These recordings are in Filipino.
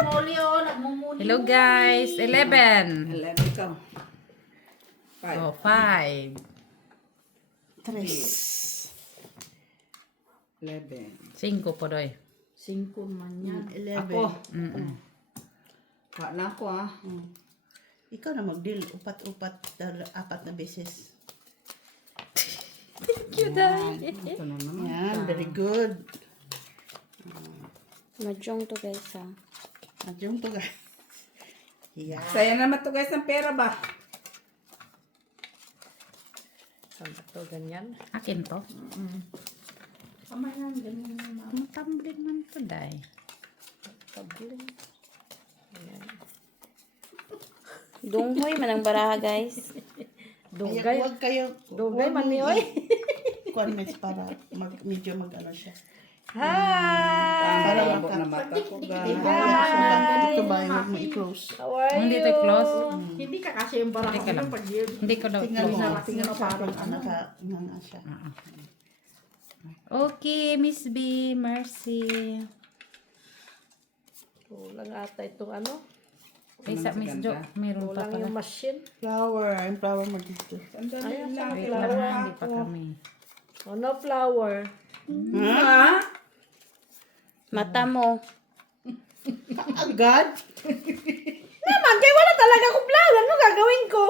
Molly, oh, nagmumuni. Hello guys, 11. 11 ikaw. 5. Oh, 5. 11. 5 po doy. 5 man yan. 11. Ako. Na ako ah. Ikaw na mag-deal. Upat-upat, 4 na beses. Thank you, Day. Ito na naman. Yan, very good. Mahjong to guys ha. Adyong to guys. Yeah. Saya naman to guys ng pera ba? Saan ba to, ganyan? Akin to. Tama yan, ganyan naman. Ang tumbling man to, Day. Tabling. Dunghoy manang baraha guys. Dugay. Huwag kayo. Dugay man ni oy. Comments para medyo mag-ano siya. Hi! Para malabo na mata ko guys. Ito ba yung huwag mo i-close? How are you? Hindi to close. Hindi ka kasi yung barang Hindi ka lang. yung pag-yun. Hindi ko daw Tingnan mo. close. Tingnan mo parang naka siya. Okay, Miss B, Mercy. Kulang ata itong ano. Kaysa Miss Jo, meron pa Kulang yung pala. machine. Flower. Yung flower mo dito. Ayan, sa Wait lang flower ha, hindi pa ako. kami. Ano flower? Ha? Mata mo. Agad? Naman, kaya wala talaga akong flower. Ano gagawin ko?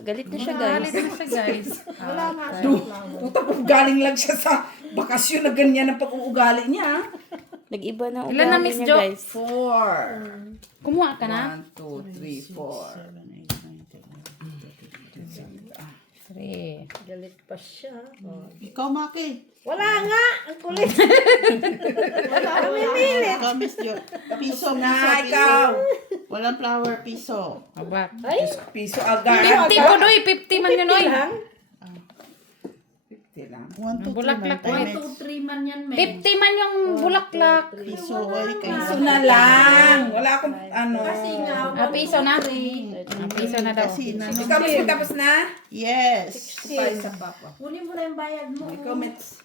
Galit na siya Galit guys. na siya, guys. Wala nga siya flower. Puta kung galing lang siya sa bakasyon na ganyan ang pag-uugali niya. Nag-iba na Ilan na, ugali Miss niya Jo? guys. 4. Kumuha ka na? 1, 2, 3, 4. 3. Galit pa siya. Oh. Ikaw, Maki. Wala nga! Ang kulit! Wala kami pili. Ikaw, Miss Jo. Piso, Na piso, ikaw. piso. Walang flower, piso. Abak. Ay! Piso agad. 50 po doy, 50 man yun, oy. lang. 50 lang. 1, 2, 3, Bulaklak man. ulit. 2, 3 man yan, men. 50 man yung bulaklak. Piso, oy. Piso na lang. Wala akong ano. Kasi nga, Piso na. Piso na daw. Kasi na. Ikaw mas tapos na? Yes. Pa isa pa pa. kunin mo na yung bayad mo. Ikaw mets.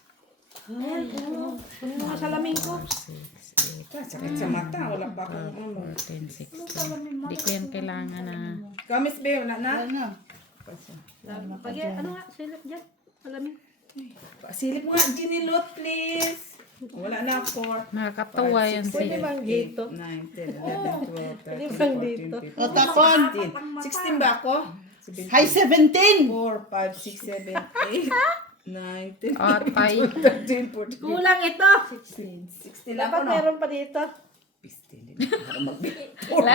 Ayan, oh. Kunin mo na salamin ko. Sakit sa mata. Wala pa akong ano. 10, 16. Hindi ko yan kailangan na. Ikaw miss Bea. Wala na? Ano? Pag ano nga, silip dyan. Salamin. Silip mo nga. Ginilot please. Wala na. 4. Nakakatawa yan Pwede si. bang dito? 9, 10, 11, 12, Pwede 13, bang 14, dito? 15, O, tapon. 16 ba ako? Hi, 17. 4, 5, 6, 7, 8, 9, 10, Atay. 13, 14, Kulang ito. 16 lang Dapat ako no? meron pa dito. 15 din. Para mag-4.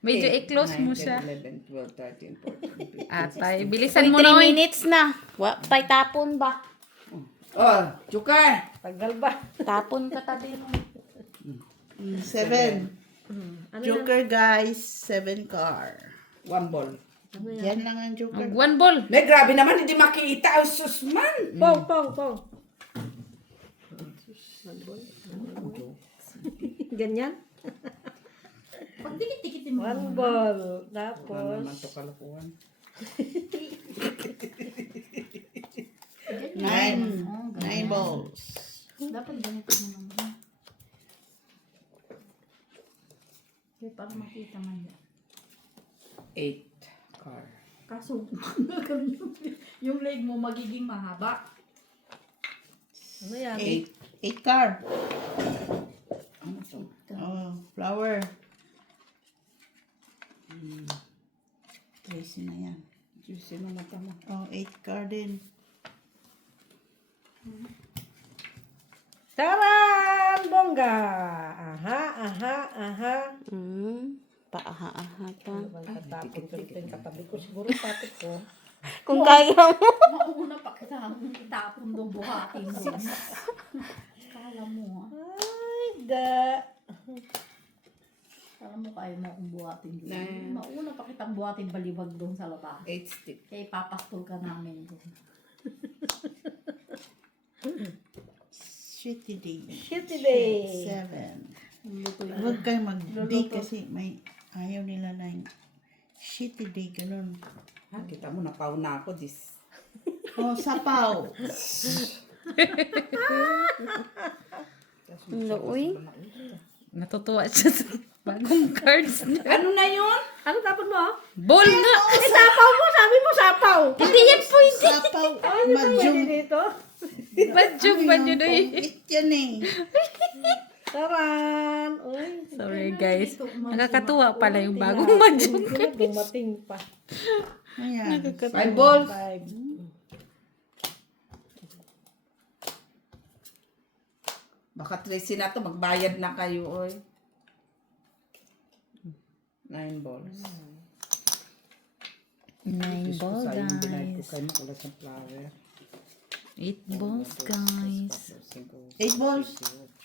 Medyo i-close mo siya. 11, 12, 13, 14, 15. Atay, bilisan mo 3 na, oy. minutes na. Pay tapon ba? Oh, Chukar! Tagal ba? Tapon ka tabi mo. 7. Ano Joker, guys. 7 car. 1 ball. Yan lang ang Joker. One ball. May grabe naman, hindi makita. Ang susman. Pong. Ganyan? Pag dikit-dikitin mo. One ball. Ano Tapos, naman to kalakuhan? 9 balls. dapat ganito mo naman. Okay, para makita man yan. 8 car. Kaso, yung leg mo magiging mahaba. Ano yan? 8 car. Ano to? Oh, flower. Tracy na yan. Juicy na mata mo. Oh, 8 car din. Taran! Bongga! Aha. Paaha-aha pa. Tapon ko dito yung katabi ko. Siguro tapos ko. Kung kaya mo. Mauna pa kita itapon doon buhatin mo. Kala mo Ay, Kala mo kaya mo akong buhatin dito. Mauna pa kitang buhatin baliwag doon sa labas. 8 stick. Kaya ipapastol ka namin doon. Shitty day. Shitty day! 7. Huwag kayo mag-day kasi may ayaw nila na yung shitty day, ganun. Ha, kita mo, napaw na ako. This. Oh, sapaw. Uy. Natutuwa siya sa bagong cards niya. Ano na yun? Ano tapon mo? Ball nga! Sapaw mo! Sabi mo sapaw! Hindi yan pwede! Sapaw, madyong. Dito. Badyong ba nyo na yun? Pangit yan eh. Taran! Uy. Sorry guys. Nakakatuwa pala yung bagong badyong cards. Dumating pa. Ayan. 5 balls. 5. Baka 13 na to, magbayad na kayo, oy. 9 balls. 9 Diyos ko, ball sayang binayad ko guys. kayo makulat ng flower. 8 balls guys. 8 balls.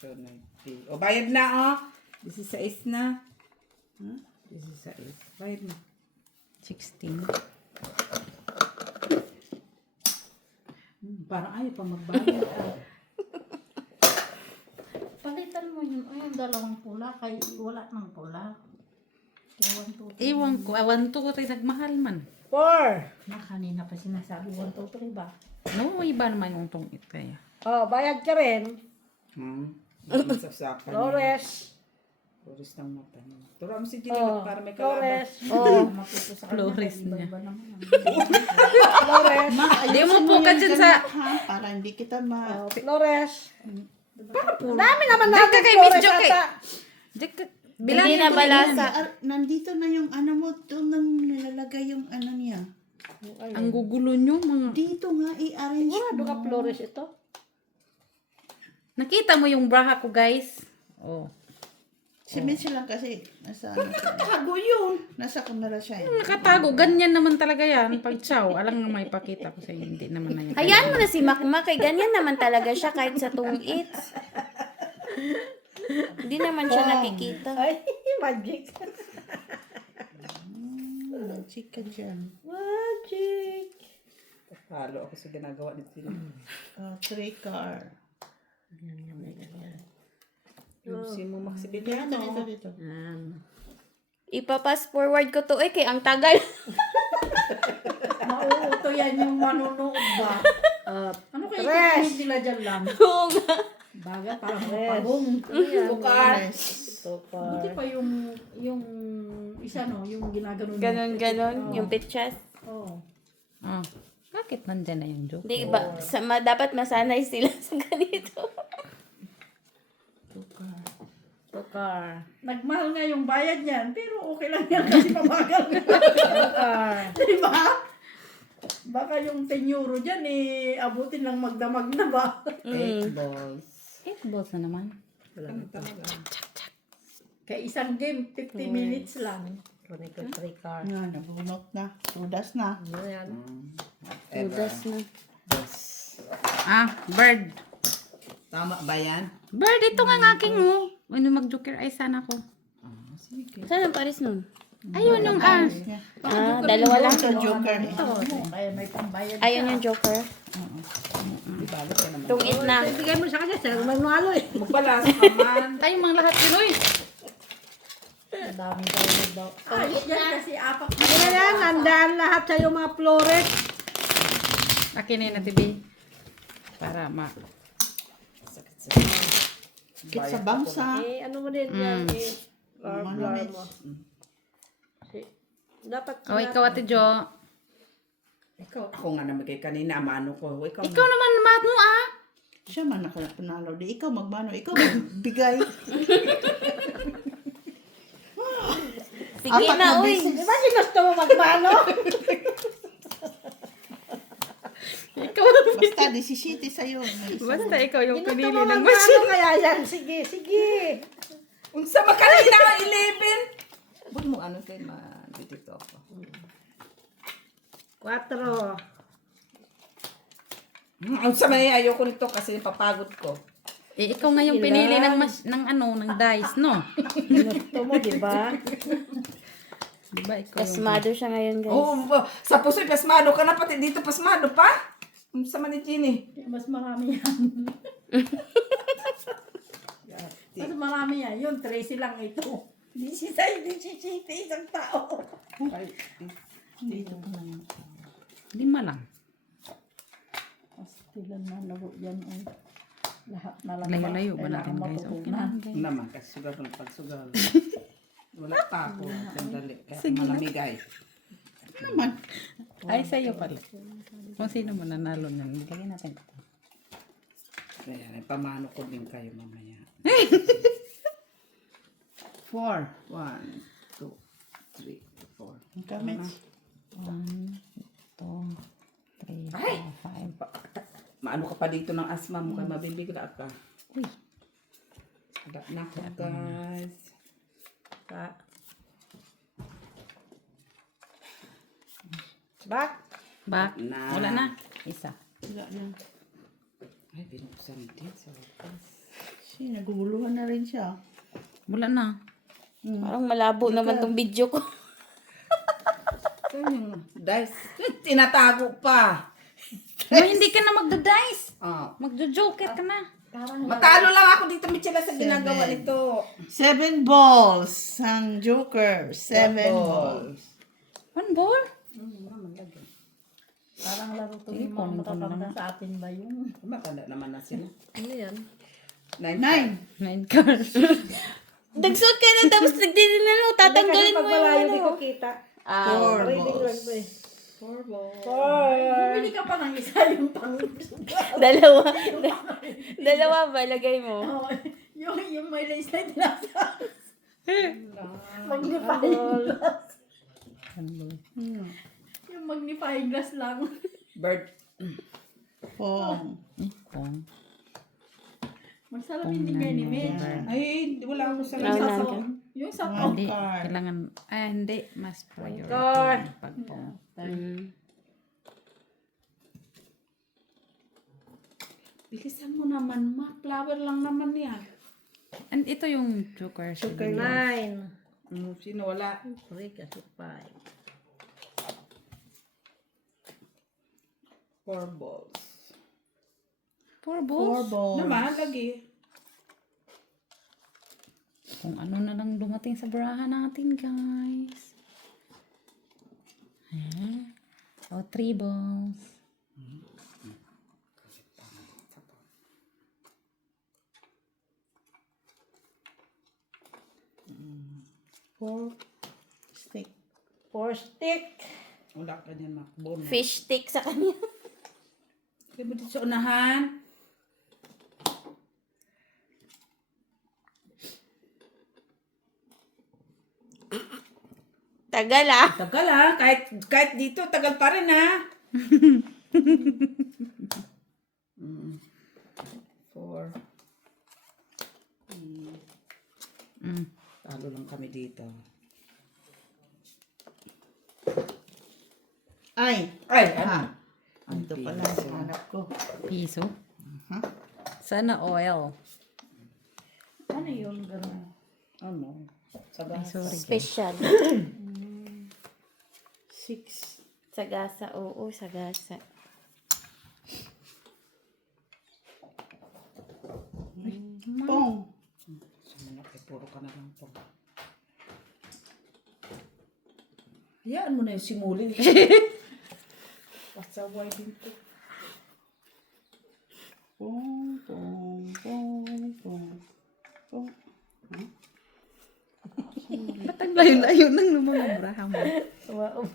18, 19. O, bayad na, oh. 16 na. 16. Bayad na. 16. Parang ayaw pa magbayad. Palitan mo yun. Ay, yung dalawang pula. Kay wala ng pula. Kaya 1, 2, 3. Ewan ko. 1, 2, 3. Nagmahal man. 4. Na kanina pa sinasabi 1, 2, 3 ba? No, iba naman yung tungit kaya. Oh, bayad ka rin. Masasakan niya. Flores. Flores ng mata niya. Turuan mo si Ginny para may kalaban. Flores. Oh. Matuto sa kanya. Flores niya. Iba naman. Flores. Ma, Di mo ayusin po ka yan dyan dyan, sa- ha? Para hindi kita ma... Flores. Dami naman Diyan natin ka kay Flores Miss Joke. ata. Diyan ka. Hindi Bilangin na ko balasa. Nandito na yung ano mo, doon nang nilalagay yung ano niya. Ang gugulo nyo mga. Dito nga, i-arrange Sigurado mo. ka Flores ito. Nakita mo yung braha ko guys. Oh. Si Mitchell lang kasi, nasa ano siya. Tago yun. Nasa camera siya eh. Nakatago. Ganyan naman talaga yan. Pag chow. Alam nga may pakita ko sa inyo. Hindi naman na yan. Hayaan mo na si Makmak. Kay ganyan naman talaga siya kahit sa tungit. Hindi naman siya nakikita. Ay, magic. Chika dyan. Magic. Halo ako sa ginagawa ni Ginny. 3 car. Yusin mo Maximiliano. Dito. Ipapass forward ko to kay ang tagal. Mauuto yan yung manunood ba? Ano kayo kikinig nila dyan lang? Oo nga. Baga, parang mapagong. Bukar. Buti pa yung isa no, yung ginaganon. Ganon. Yung pictures. Oh. Oh. Bakit nandyan na yung joke? Di ba? Dapat masanay sila sa ganito. Tukar. Nagmahal nga yung bayad niyan, pero okay lang yan kasi mabagal nga. Tukar. Diba? Baka yung 10 euro dyan abutin lang magdamag na ba? 8 balls. 8 balls na naman. Kaya isang game, 50 minutes lang. Nga, nabunot na. Tudas na. Udas na. Ah, bird. Tama ba yan? Bird, ito nga ang aking mo. Ano mag-joker ay sana ko. Saan ang pares nun? Ayun yung Dalawa lang. Ito, joker. Kaya may pambayad. Ayun yung joker. Di balik ka naman. Tungit na. Bigay mo sa kanya, sila manalo eh. Magbalasa ka man. Tayong mga lahat yun, oy. Dami daw. Ayos yan kasi apat. Yan, nandaan lahat sa yung mga flores. Akin na yun na TV. Para ma... Kit sa bangsa. Ano mo din yan Manamit. Dapat Oh, ikaw ate Jo. Ako nga naman kay kanina, amano ko. Ikaw Ikaw naman, mat mo ah. Siya man nakapanalo. Di ikaw magmano. Ikaw magbigay. Sige Apat na, na uy. beses. di ba ginusto mo magmano? Ikaw. Basta 17 sa'yo. May isa. Basta ikaw yung Ginusto pinili mo ng magmano machine. kaya yan. Sige, sige. Unsa ba kanina ka 11? Ba't mo ano kay dito ako? 4. Unsa may ayoko nito kasi papagod ko. Eh, ikaw nga yung pinili ng dice, no? Ginusto mo, di ba? Diba ikaw yung... Kasmado siya ngayon, guys. Oo, sa puso'y pasmado ka na, pati dito pasmado pa. Unsa man ni Ginny? Mas marami yan. Mas marami yan. Yun, 13 lang ito. 16, isang tao. Dito pa lang. 5 lang. Pastilan na laro yan. Lahat na lang Layo-layo ba kailangan natin guys? Okay matutunan. naman guys. Naman, kasi sugal ko ng pagsugal. Wala pa ako. Sandali. Kaya malamigay. Naman. Ay, sa'yo pala. Kung sino mo nanalo na, nilagyan natin ito. Kaya, pamano ko din kayo mamaya. 4. 1, 2, 3, 4. Ang comments. 1, 2, 3, 4, 5. Maano ka pa dito ng asma mo, kaya mabibigla ka. Uy. Hagap na ako, guys. Back. Back. Na. Wala na. Isa. Wala na. Ay, binuksan din sa wakas. Si, naguguluhan na rin siya. Wala na. Parang malabo naman tong video ko. Saan yung dice? Tinatago pa. No, hindi ka na magda-dice. Oh. Magjo-joker ka na. Matalo lang ako dito, Michela, sa ginagawa nito. 7 balls. Ang Joker. 7 balls. 1 ball? Parang laro to yung mga matatanda sa atin ba yung... Matanda naman na sila. Ano yan? 9. 9 cards. Nagsuot ka na tapos nagtitinalo. Tatanggalin mo yung ano. Di ko kita. 4 Reading lang balls. to eh. 4 balls. Bumili ka pa ng isa yung pang... Dalawa. Dalawa ba? Lagay mo. Oh, yung may lace na tinasas. Magnifying glass. Yung magnifying glass lang. Bird. Pong. Kung. Magsalamin din yan ni Mitch. Ay, wala ako sa Naunahan ka. Yung sa Hindi. card. Kailangan. Hindi. Mas priority. Card. Pag-pong. Bilisan mo naman, ma. Flower lang naman yan. And ito yung joker. Sugar 9. Sino wala? 3 kasi 5. 4 balls. 4 4 balls. balls. Naman, lagi. Kung ano na lang dumating sa barahan natin, guys. Ayan. O, 3 balls. Stick. 4 stick. Wala ka niyan, ma. Bonus. Fish stick sa kanya. Kaya mo dito sa unahan. Tagal ah. Tagal ha. Kahit dito, tagal pa rin ha. 4. Talo lang kami dito. Ay. Ay, Ha. Ang Ito pala. piso. Hanap ko. Piso. Sana oil. Ano yun? Ganun. Ano? Ay, Sagas. sorry. guys. Special. 6. Sagasa. Oo, sagasa. Pong. Sumunod, puro ka na lang po. Hayaan mo na yung simulin. Pasaway din to. Pong. Pong. Pong. Pong. Pong. Ba't ang layo-layo ng lumamamurahan mo? Tumaob.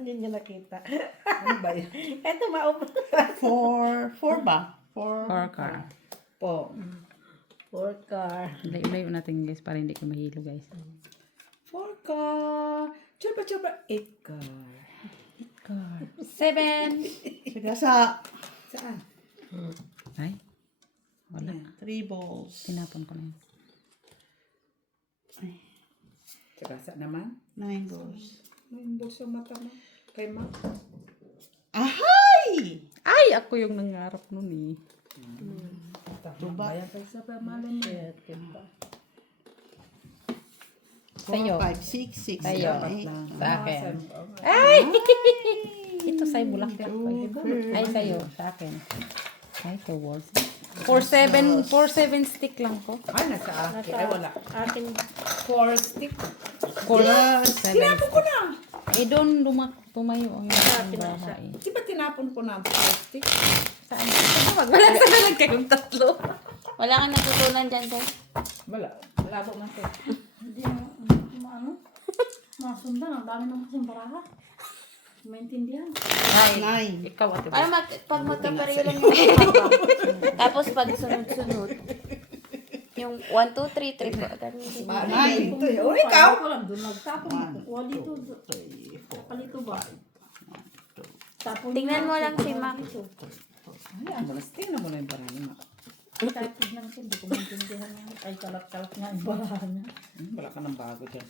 Hindi niya nakita. Ano ba yan? Eto, maob. 4. 4 ba? 4. 4 car. Po. 4 car. Layo-layo natin guys para hindi ko mahilo guys. 4 ka. Chaba. 8 ka. Car. 7. Sagasa. Saan? Ay. Wala. 3 balls. Tinapon ko na yun. Sagasa naman. 9 balls. May bulsa mata mo. Kay ma. Ahay! Ay! Ako yung nangarap nun eh. Tuba. Bayan kayo sa pamalan mo. Sa'yo. 4, 5, 6, 6, Sa'yo. 7, 8. Sa akin. Ay! Ito sa'yo bulaklak. Ay, sa'yo. Sa akin. Ay, 2 balls. 4-7 stick lang po. Ay, nasa akin. Ay, wala. Akin 4 stick. Of course. Tinapon ko na. Eh, doon tumayo ang bahay. Di ba tinapon ko na ang plastic? Saan? Wala sa lang kayong tatlo. Wala kang natutunan dyan, guys. Wala. Malabo man ko. Hindi ano? Masundan. Ang dami naman kasing baraha. Maintindihan. Nine. Ikaw, ate. Ano, pag magkapareho lang yung tapos pag sunod-sunod, yung 1, 2, 3, 3, 4. Nine. Ito yun. O, ikaw? Ko lang. Doon nagtapon. Kukuha dito. Kalito ba? Tapon Tingnan mo lang si Mac. Ay, ang balas. Tingnan mo na yung parang Mac. Kahit tignan ko, hindi ko maintindihan. Ay, kalat-kalat nga yung baraha niya. Wala ka ng bago dyan.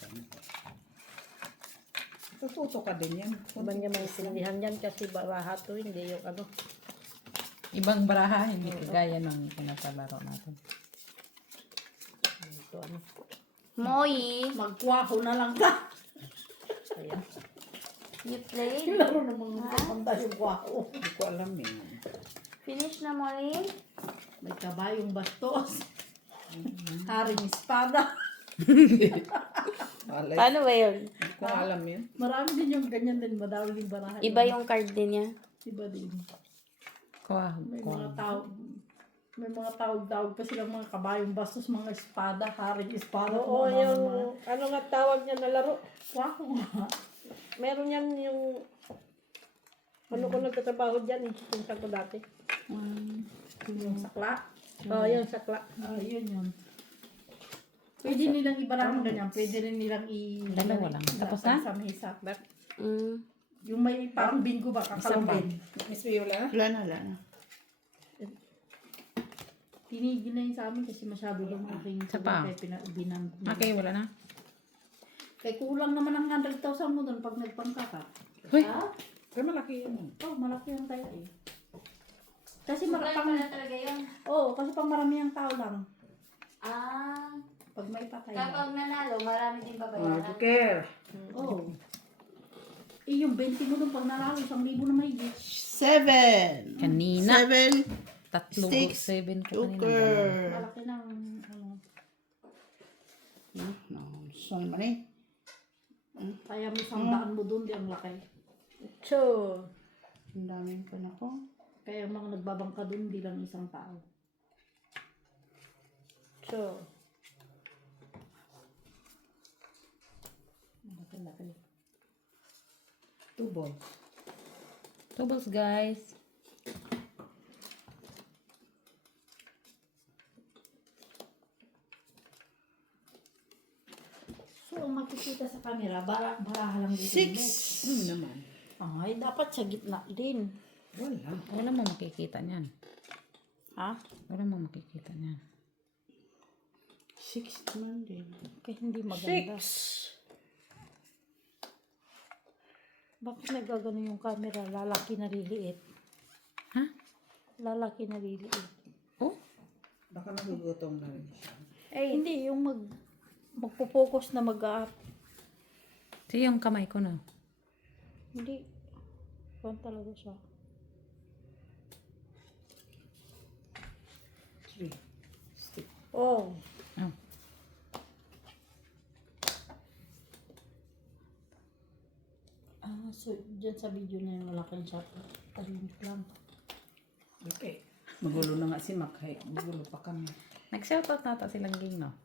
Tututo ka din yan. Ba niya maintindihan yan kasi baraha to, hindi yung ano. Ibang baraha, hindi kagaya ng pinatalaro natin. Ito ano. Moy, Magkwaho na lang ka. Ayan. you played? Laro ng mga panda yung kwaho. Hindi ko alam eh. Finish na, Molly? May kabayong bastos. Haring espada. Alay. Paano ba yun? Hindi ko alam yun. Marami din yung ganyan din. Madami din baraha. Iba yung card din niya. Iba din. Kuha. May mga tawag. May mga tawag-tawag pa silang mga kabayong bastos, mga espada, haring espada. Oo, kung ano yung mga ano nga tawag niya na laro. kwaho nga. Meron yan yung ano ko nagtatrabaho dyan eh. Yung sa ko dati. Yung sakla. Oo, yung sakla. Yun. Pwede nilang ibarang ganyan. Pwede rin nilang Dalawa lang. Tapos na? Sa mesa. Mm. Yung may parang bingo ba? Kakalambin. Miss Viola? Wala na. Tinigil na yun sa amin kasi masyado yung aking Sa pa? kaya pinabinan. Okay, wala na. Kaya kulang naman ang 100,000 mo doon pag nagpangka ka. Uy. Ha? Pero malaki yun. Oh, malaki ang tayo eh. Kasi Sobrang pang, pala talaga yun. kasi pang maramihang tao lang. Ah, Pag may patay. kapag nanalo, marami din babayaran. care. Oo. Eh, yung 20 mo doon pag nanalo, 1,000 na mahigit. 7. Kanina. 7. Tatlo, 6. 7 ko kanina. Joker. Malaki ng, ano, No, so many. kaya may 100 mo doon, di ang laki. So, Ang daming pa na ko. Kaya ang mga nagbabangka doon, di lang isang tao. Laki. 2 balls. Tubos, guys. So, ang makikita sa camera, baraha lang dito. 6. Naman. Ay, dapat sa gitna din. Wala. Wala mo makikita niyan. Ha? Wala mo makikita niyan. 6 naman din. Kaya hindi maganda. 6. Bakit nagagano yung camera? Lalaki na liliit. Ha? Lalaki na liliit. Oh? Baka nagugutom na rin siya. Eh, hindi. Yung magpo-focus na mag-up. Sige, yung kamay ko na. Hindi. Kuwan talaga siya. 3. Stick. Oh. Oh. So, dyan sa video na yung malaking shot. Tahimik lang. Okay. Magulo na nga si Mac. Hay, magulo pa kami. Nag-shoutout nata silang ging, no?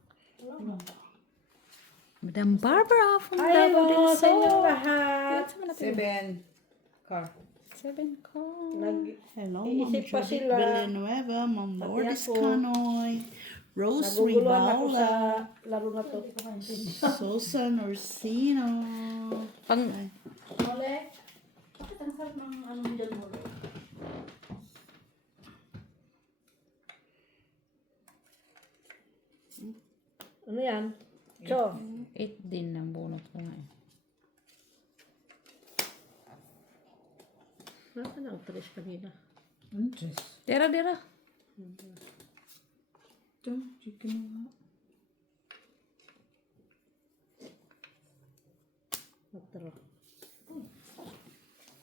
Madam Barbara from Hello Davao del sa inyong Sur. lahat. 7. Car. 7 ko. Hello, Ma'am Iisip pa Judith sila. Villanueva, Ma'am Lourdes ako. Canoy, Rose Naguguluhan ako sa Ribaula, laro na to. Sosa Norsino. Pang, Mole? Bakit ang sarap ng ano dyan mo? Ano yan? So, 8 din ang bunot ko nga eh. nasaan ang 3 kanina? Andres. Dira, dira. Ito. Chicken nga. Matro.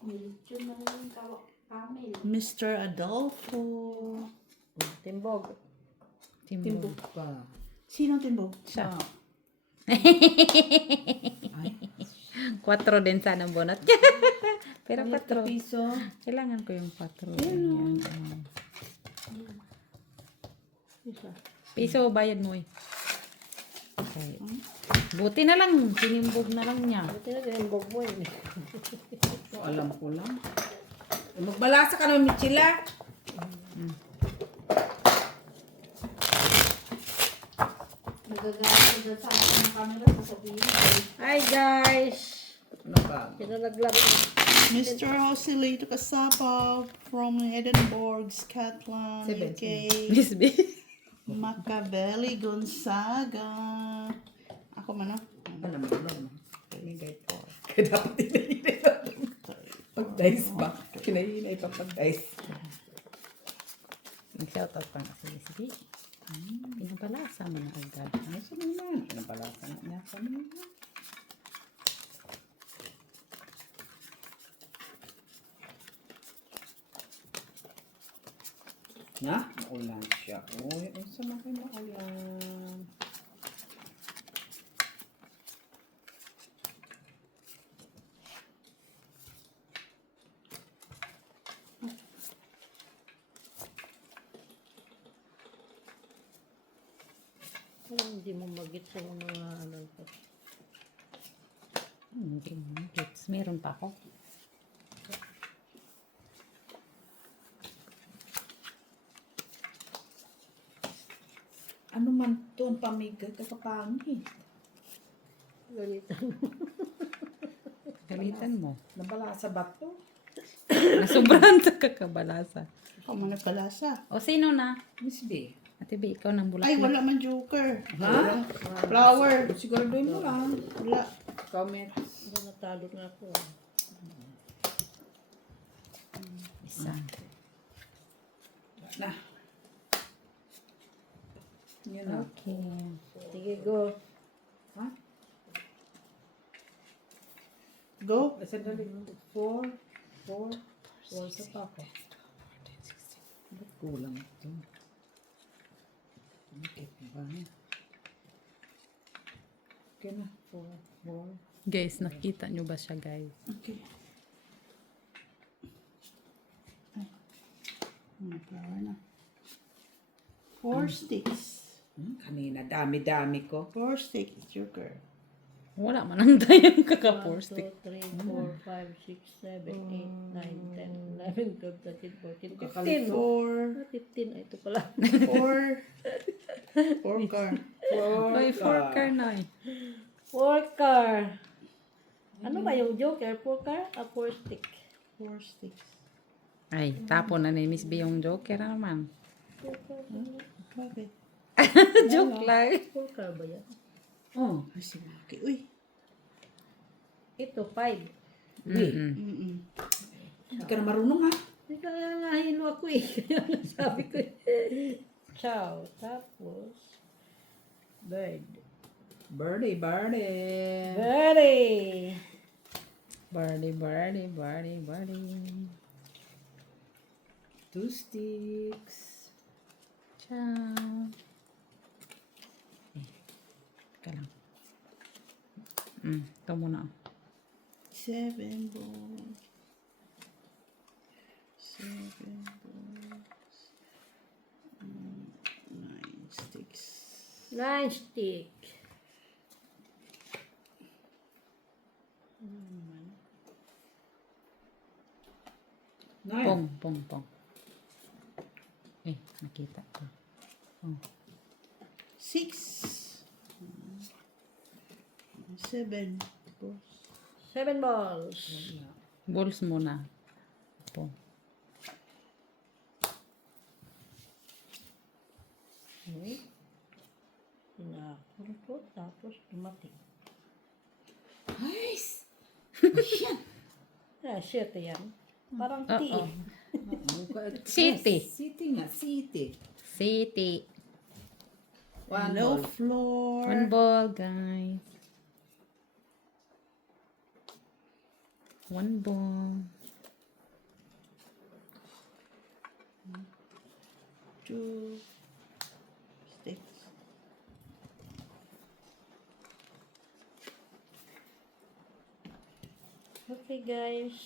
Yun na yung kamil. Mr. Adolfo. Timbog. Timbog. Pa. Sino Timbo? Siya. Ay, 4 din sana ang bonus. Pero 4. piso. Kailangan ko yung 4. Ayan. Isa. Piso, bayad mo eh. Okay. Buti na lang. Tinimbog na lang niya. Buti na ginambog mo eh. So, alam ko lang. Magbalasa ka naman, Michila. Nagagalit ko sa akin ng camera, sasabihin. Hi guys! Ano ba? Pinalaglag. Mr. Joselito Casaba from Edinburgh, Scotland, Seven. UK. Miss B. Macabelli Gonzaga. Ako man, no? Alam mo, alam mo. Pinigay ko. Kaya dapat hinahinay na. Pag-dice ba? Hinahinay pa pag-dice. Nag-shoutout pa nga si Miss B. Pinabalasa mo na agad. Ano sa naman? Pinabalasa na niya sa naman. Na? Maulan siya. Uy, ang sama kayo maulan. Parang hindi mo magit sa mga ano ko. Hindi mo. Gets. Meron pa ako. Ano man to ang pamigay kakapangit. Galitan. Galitan mo. Nabalasa ba to? Nasubrahan sa kakabalasa. Ako man nagpalasa. O sino na? Miss B. Ate B, ikaw nang Ay, bulak. wala man joker. Ha? Flower. Siguraduhin mo lang. Wala. Comment. Ano, natalo na ako. Isa. Na. Yun na. Okay. Sige, go. Ha? Go. Sandali. 4. 4 sa pa ako. Ba't kulang ito? Okay ba? Okay na. 4. Guys, nakita nyo ba siya, guys? Okay. Ay. Flower na. 4 sticks. Kanina, dami-dami ko. 4 sticks, joker. Wala man ang tayong 1, kaka-porstick. 2, 3, 4, 5, 6, 7, 8, 9, 10, 11, 12, 13, 14, 15. 4. 15. Ito pala. 4. 4 car. May 4 car na eh. 4 car. Ano ba yung joker? 4 car? 4 stick. 4 sticks. Ay, tapon na ni Miss B yung joker naman. Bakit? Joke lang. 4 car ba yan? Oh. Ay, si Maki. Uy. Ito, 5. Mm-mm. Hindi ka na marunong ha. Hindi ka nga hilo ako eh. Kaya nga sabi ko eh. Ciao. Tapos, bird. Birdie. Birdie! Birdie. 2 sticks. Ciao. Teka lang. Ito muna. 7 balls. 7 balls. 9 sticks. 9 stick. Nine. Pong. Eh, nakita ko. 6. 7 balls. 7 balls. Balls muna. Pong. Okay. Pinakuro ko, tapos dumating. Nice. Ah, shit yan. Parang T. Oo. City. City nga. City. City. One No ball. floor. 1 ball, guys. 1 ball. 2 sticks. Okay, guys.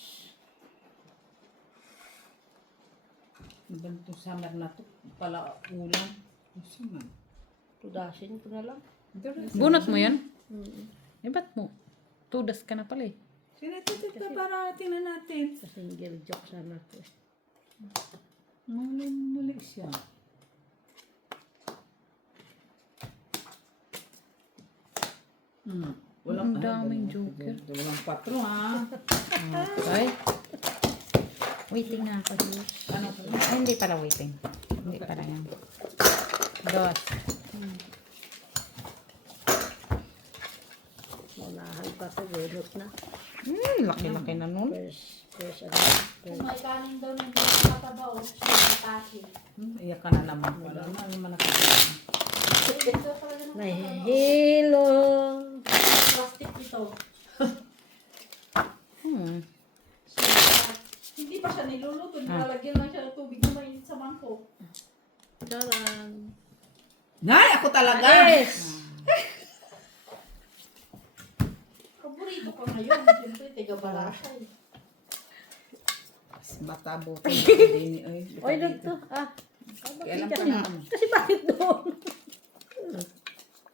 Ganito summer na to. Pala ulam. Gusto man. Tudasin ko na lang. Bunot mo yan? Eh, ba't mo? Tudas ka na pala eh. Sinatitip ka para tingnan natin. Kasi joke sana ko. Mali siya. Ang daming joker. Walang 4 ha. Okay. Waiting na ako. Ano? Ay, hindi pala waiting. Hindi pala yan. Dos. Maunahan pa ko. Bunot na. Laki-laki na nun. First, Kung may kanin daw ng mataba o siya matasi. Iyak ka na naman. Wala na naman nakakita. nahihilo. Plastic ito. Hindi pa siya niluluto. Nilalagyan lang siya ng tubig na mainit sa mangkok. Dalang. Nay, ako talaga! Yes! Paborito ko ngayon. Siyempre, tiga-balasa eh. Bata buto. Hindi ay. Oy, dito. Ah. Kailan pa na kami. Kasi bakit doon?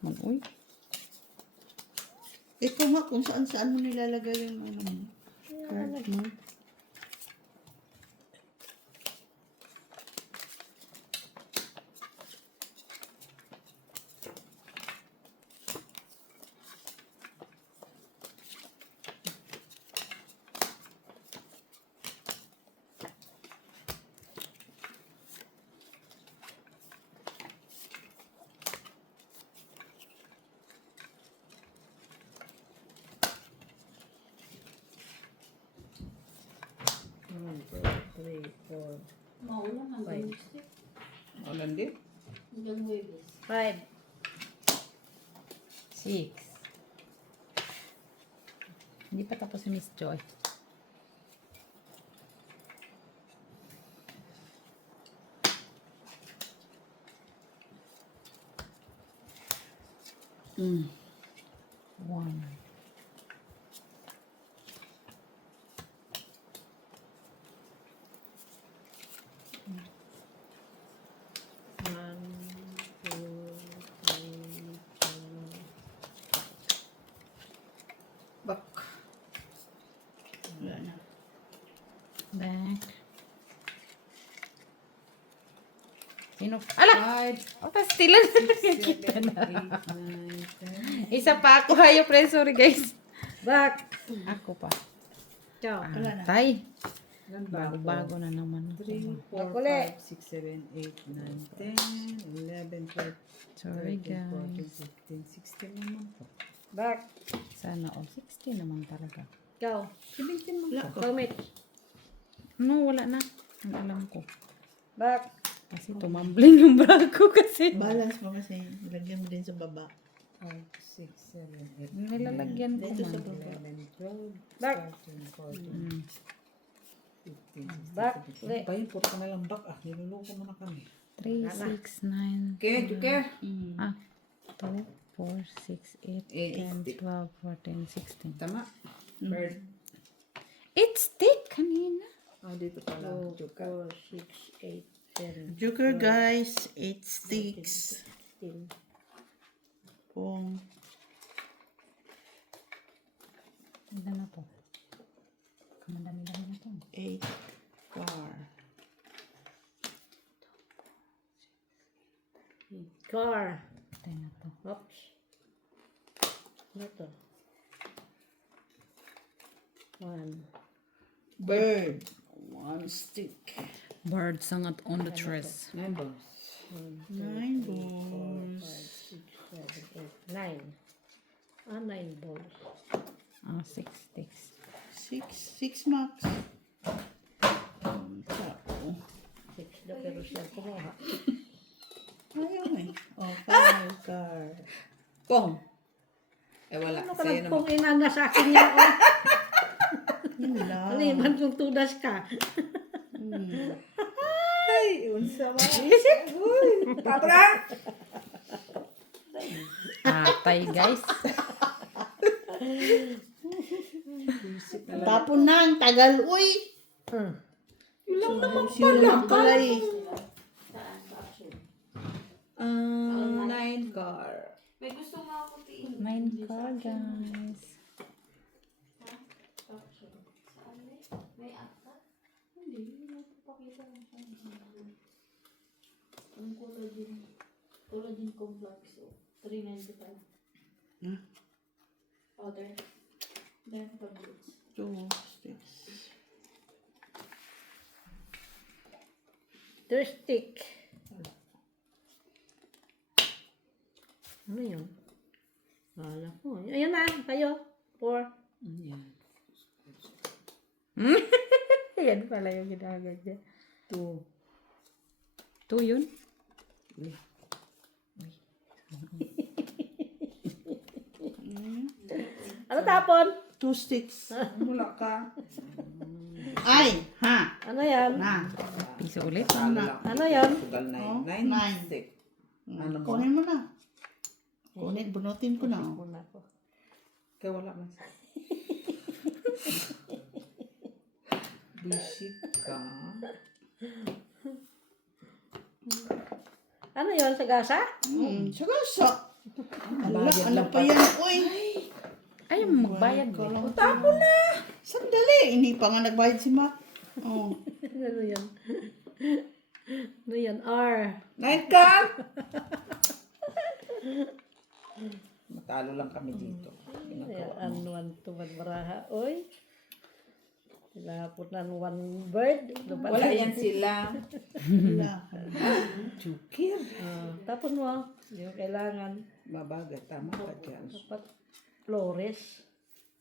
Uy. Ito nga kung saan mo nilalagay yung ano mo. Card mo. Maulang hanggang lipstick. Ulan din? Hanggang Huwebes. 5. 6. Hindi pa tapos si Miss Joy. One. Bak. Wala na. Back. Sino? Ala! 5, Oh, pastilan. 6, 7, 8, 9, 10. Isa pa ako. Hayo, friend. Sorry, guys. Back. Ako pa. Ciao. Wala na. Tay. Ilan ba ako? Bago na naman. 3, 4, Bakuli. 5, 6, 7, 8, 9, 10, 11, 12, Sorry, 13, guys. 14, 15, 16 naman po. Back. Sana all. 16 naman talaga. Ciao. 17 naman po. Permit. No, wala na. Ang alam ko. Back. Kasi tumambling yung bra ko kasi. Balance mo kasi. Lagyan mo din sa baba. 5, 6, 7, 8, Nilalagyan ko Dito sa man. baba. 11, 12, Back. 13, 14, Mm. 15, 16, Back. 17. Ulit. Bayan, puro ka na lang back ah. Niluloko mo na kami. 3, 6, 9. Okay, Juker. Ah, 2, 4, 6, 8, 10, 12, 14, 16. Tama. Bird. 8 stick kanina. Ah, dito pala. Juker. 4, 6, 8, 10, Joker guys, 8 sticks. 15. Kung Ganda na to. Kamadami-dami na to. 8 car. Car. Tayo na to. Oops. Ano to? 1. Bird. 1 stick. Bird sangat on the dress. 9 balls. 9 balls. 6, 7, 8, 9. 9 balls. Ah, 6 sticks. 6 marks. Tapo. 6 na pero siya kumuha. Ayaw eh. Oh, 5 car. Pong. Eh, wala. Ano ka Sa'yo lang naman. pong inana sa akin yan? Oh. Yun lang. Aliman kung tudas ka. Ay, unsa ba? Uy, Tabra! Atay, guys. Tapon na ang tagal, uy. Yun naman pala eh. 9 car. May gusto nga ako tiin. 9 car, guys. May ata? Ang collagen complex. 395. Powder. Then tablets. 2 sticks. 2 stick. Ano yun? Wala ko. Ayun na, tayo. 4. Yan. Yan pala yung ginagawa niya. 2. 2 yun? Ano tapon? 2 sticks. Mula ka. Ay, ha. Ano yan? Na. Piso ulit? Ano yan? Sugal Oh, 9. 9 nine. stick. Ano mo? Kunin mo na. Kunin, bunutin ko na. Oh. Una ko. Kaya wala man. Bisit ka. Ano yon sa gasa? Sagasa. Ano pa yan, uy. Ay, magbayad ba? Tapo na. Sandali. Hindi pa nga nagbayad si Mac. Oh. Ano yan? Ano yan? R. 9 ka! Matalo lang kami dito. Ginagawa mo. Anuan tumad maraha. Oy. Tilapot na one bird. Wala yan sila. Wala. Chukir. Tapon mo. Hindi mo kailangan. Mabagat. Tama ka dyan. Dapat flores.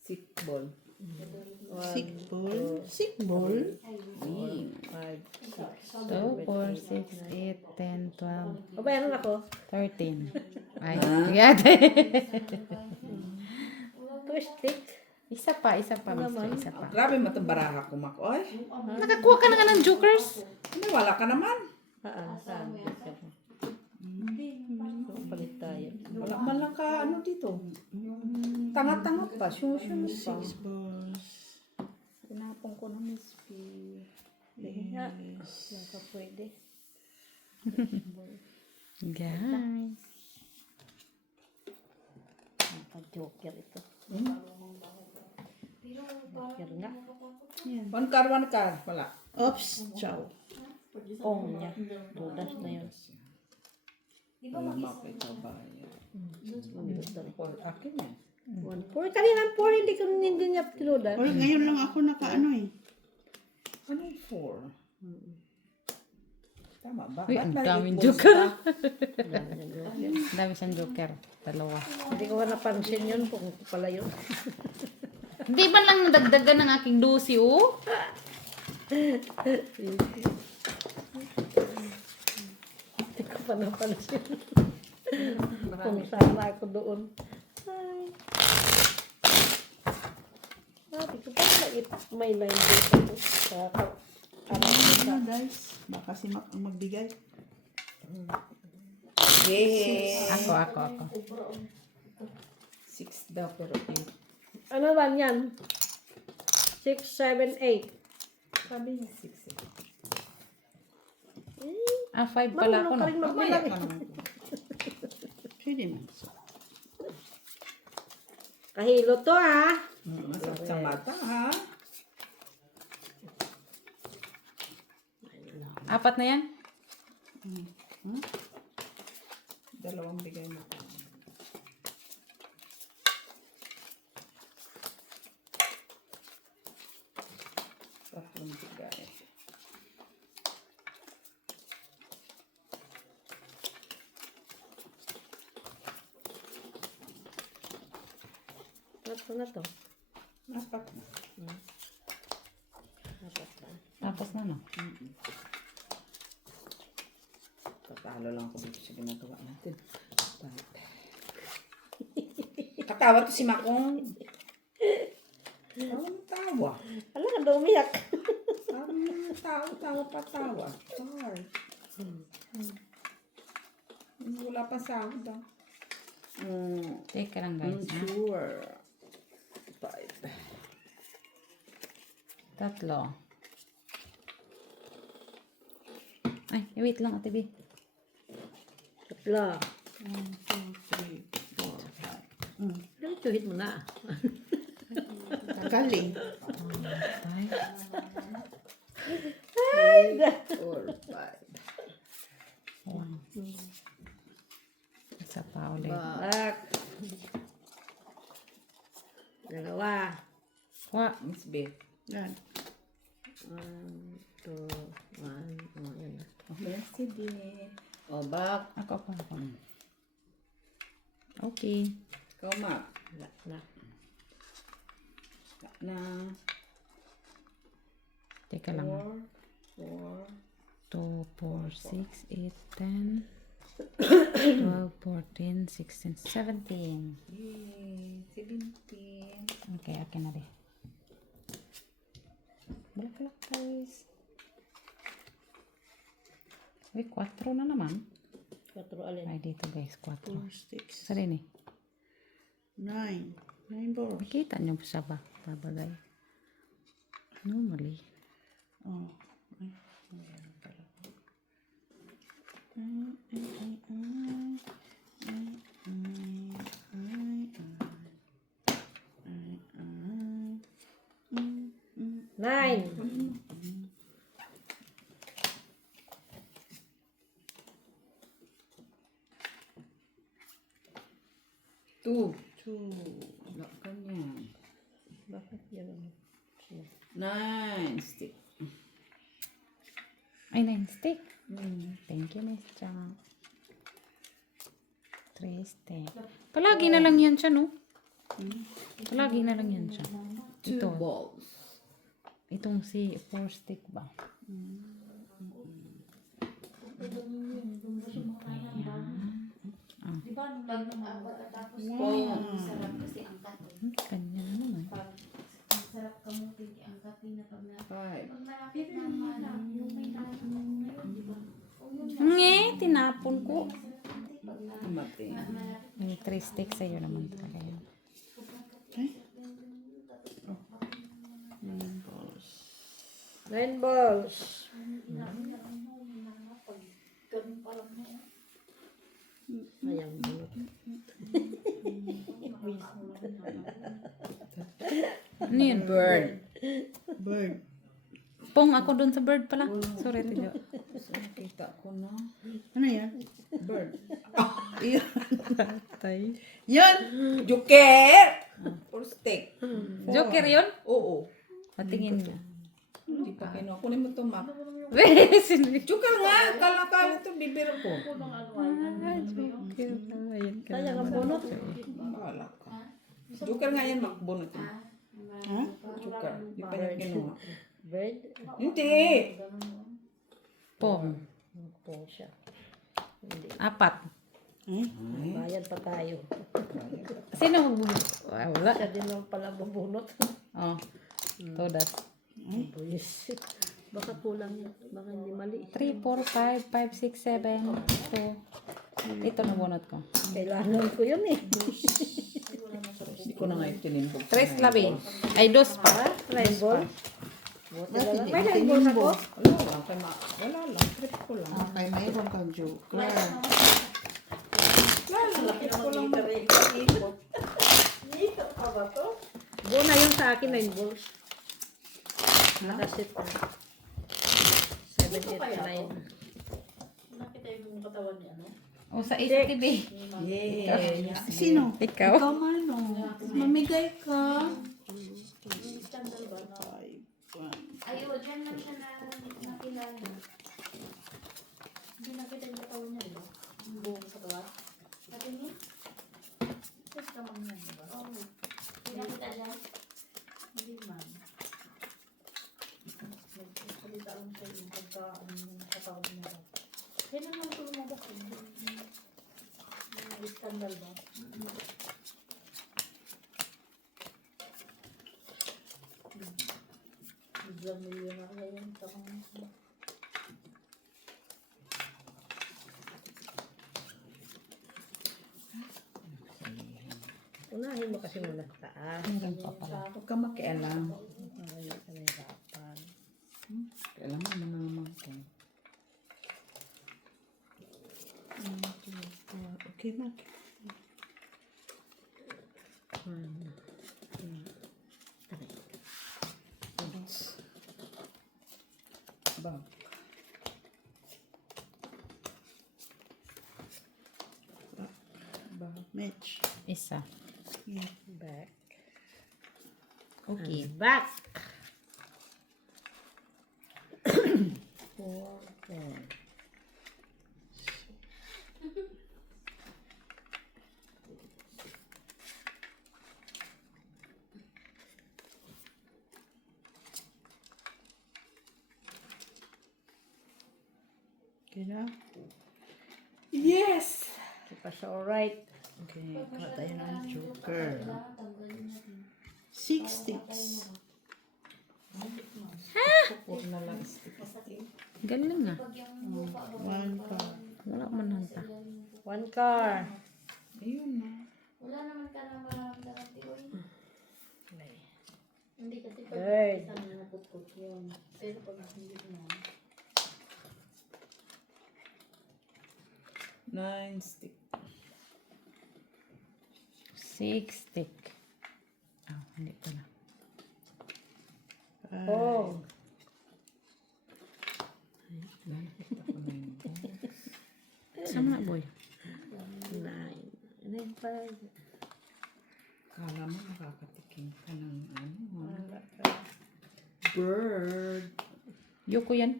Sick ball. 6 ball. 6 ball. 5, 6. 2, 4, 6, 8, 10, 12, O bayaran ako. 13. Ay, yate. 2 stick. Isa pa, isa pa. Isa pa. Grabe matambaraha ko, Mac. Oy, Nakakuha ka na nga ng jokers. wala ka naman. Saan? Palit tayo. Wala man lang ka ano dito. Tanga-tanga pa. Shun-shun pa. 6 balls. Tinapong ko na Miss P. Wala ka pwede. Guys. Naka-joker ito. Joker nga. One car. Wala. Oops. Ciao. Ong niya. Dudas na yun. Wala makita ba yan? Or akin yan. 1, 4. Kanina 4, hindi niya tinudan. Or ngayon lang ako nakaano eh. Ano yung 4? Tama ba? Uy, Ba't ang may daming balls joker. pa? Ang dami siyang joker. 2. Hindi ko napansin yun kung pala yun. Hindi ba lang nadagdagan ng aking dosi, oh? Hindi ko pa napansin. Kung saan ako doon. Ay. Sabi ko pa may line dito sa Ano guys? Baka si Mac ang magbigay. Yay! Ako. 6 daw pero 8. ano ba yan? 6, 7, 8. Sabi niya 6 Ah, 5 pala ako, Marunong ka rin no? magbilang. Pwede na. Kahilo to ha. Masakit sa mata, ha? 4 na yan? 2 bigay mo. Tatlong bigay. Ito na to. 4 na. Tapos na, no? Tatalo lang ako dito sa ginagawa natin. Katawa to si Makong. Tawa. Alam ka daw umiyak. Tawa. Sorry. Wala pa sahod ah. Teka lang, guys. Ha? Sure. 5. Tatlo. Ay, wait lang, Ate B. Tatlo. 1, 2, 3, 4, 5. Diretsuhin mo na. Galing. 4, 5. Isa pa ulit. Back. Dalawa. Wa. Miss B. Yan. 1, 2, 1. Oh, yun na. Merci B. O, back. Ako pa. Okay. Ikaw, Mac. Wala na. Na. Teka lang. 4. 2, 4, 6, 8, 10, 12, 14, 16, 17. Yay. 17. Okay, akin na rin. Bulak-bulak guys. Uy, 4 na naman. 4 alin. Ay, dito guys, 4. 4, 6, Sa rin eh. 9. 9 balls. Makita niyo siya ba? Babagay. Normally. Oh. Nine. Two. 2. Wala ka niyan. Bakit yan? 9. Stick. Ay, 9 stick. Thank you, Miss Chang. 3 stick. Palagi na lang yan siya, no? Palagi na lang yan siya. 2 Ito. balls. Itong si 4 stick ba? Kanya na naman. 5. Nge, tinapon ko. Mati. May 3 stick sa'yo naman talaga yan. 9 balls. Ayang bunot. Ano yun? Bird. Bird. Pong, ako dun sa bird pala. Sorry, Tijo. So, nakita ko na. Ano yan? Bird. Tay. Yan! Joker! Or stick. Joker yun? Oo. Patingin niya. Hindi pa kinuha. Kunin mo ito, Mac. Sino? Joker nga! Kala-kala ito, bibiro ko. Joker. Ayan ka Sayang ang naman. bunot. Bahala ka. Joker nga yan, Mac. Bunot yun. Ha? Joker. Hindi pa niya kinuha. Bird. Hindi! Pong. Po siya. 4. Bayad pa tayo. Sino magbubunot? Wala. Siya din lang pala bubunot. Oh. Todas. Buwis. Baka kulang yan. Baka hindi mali. 3, 4, 5, 5, 6, 7, 2. Ito na bunot ko. Kailangan ko yun eh. Hindi ko na nga itinimbog. 3 labi. Ay, 2 pa. 9 balls. Bakit hindi May mo 9 balls ako. Wala lang. Kay Mac. Wala lang. Trip ko lang. Okay, mayroon kang joker. Buo na yung sa akin 9 balls. Nakasit na. 7, 8, 9. O, sa ACTV. Yay! Sino? Ikaw. Ikaw, Mano. Mamigay ka. Ayun, dyan lang siya nakilala. Hindi nakita yung katawan niya, diba? Buong sa gawa. Patingin? Tapos kamang yan, diba? Oo. Hindi nakita dyan? Hindi man. Nagsalita lang siya yung pagka yung katawan niya. Yan naman ito lumabas. Yung skandal ba? Biglang milyon na kaya yung tamang. Unahin mo kasi muna sa taas. Meron pa pala. Huwag ka makialam. Ay, nahirapan. Kailangan mo na naman ko. 1, 2, 4. Okay, Mark. 1, 2, 3. Back. Back. Match. Isa. Yeah. Back. Okay. And back. 4, 4. Okay na? Yes! Keep us alright. Okay, Pag kuha masyado tayo ng maraming joker. kailangan tanggalin natin. 6 sticks. Huwag na lang stick. Galing ah. Pag yung lupa ba, 1 card. Wala man hanta. 1 car. Ayun na. wala naman ka na mararamdaman, Tioy. Hindi kasi pag Good. isa na napupot yun. Pero pag hindi na, 9 stick. 6 stick. Ah, hindi pala. Oh. Sama na, boy. 9. Ano yung pala? Kala mo makakatikim ka ng bird. Yoko yan.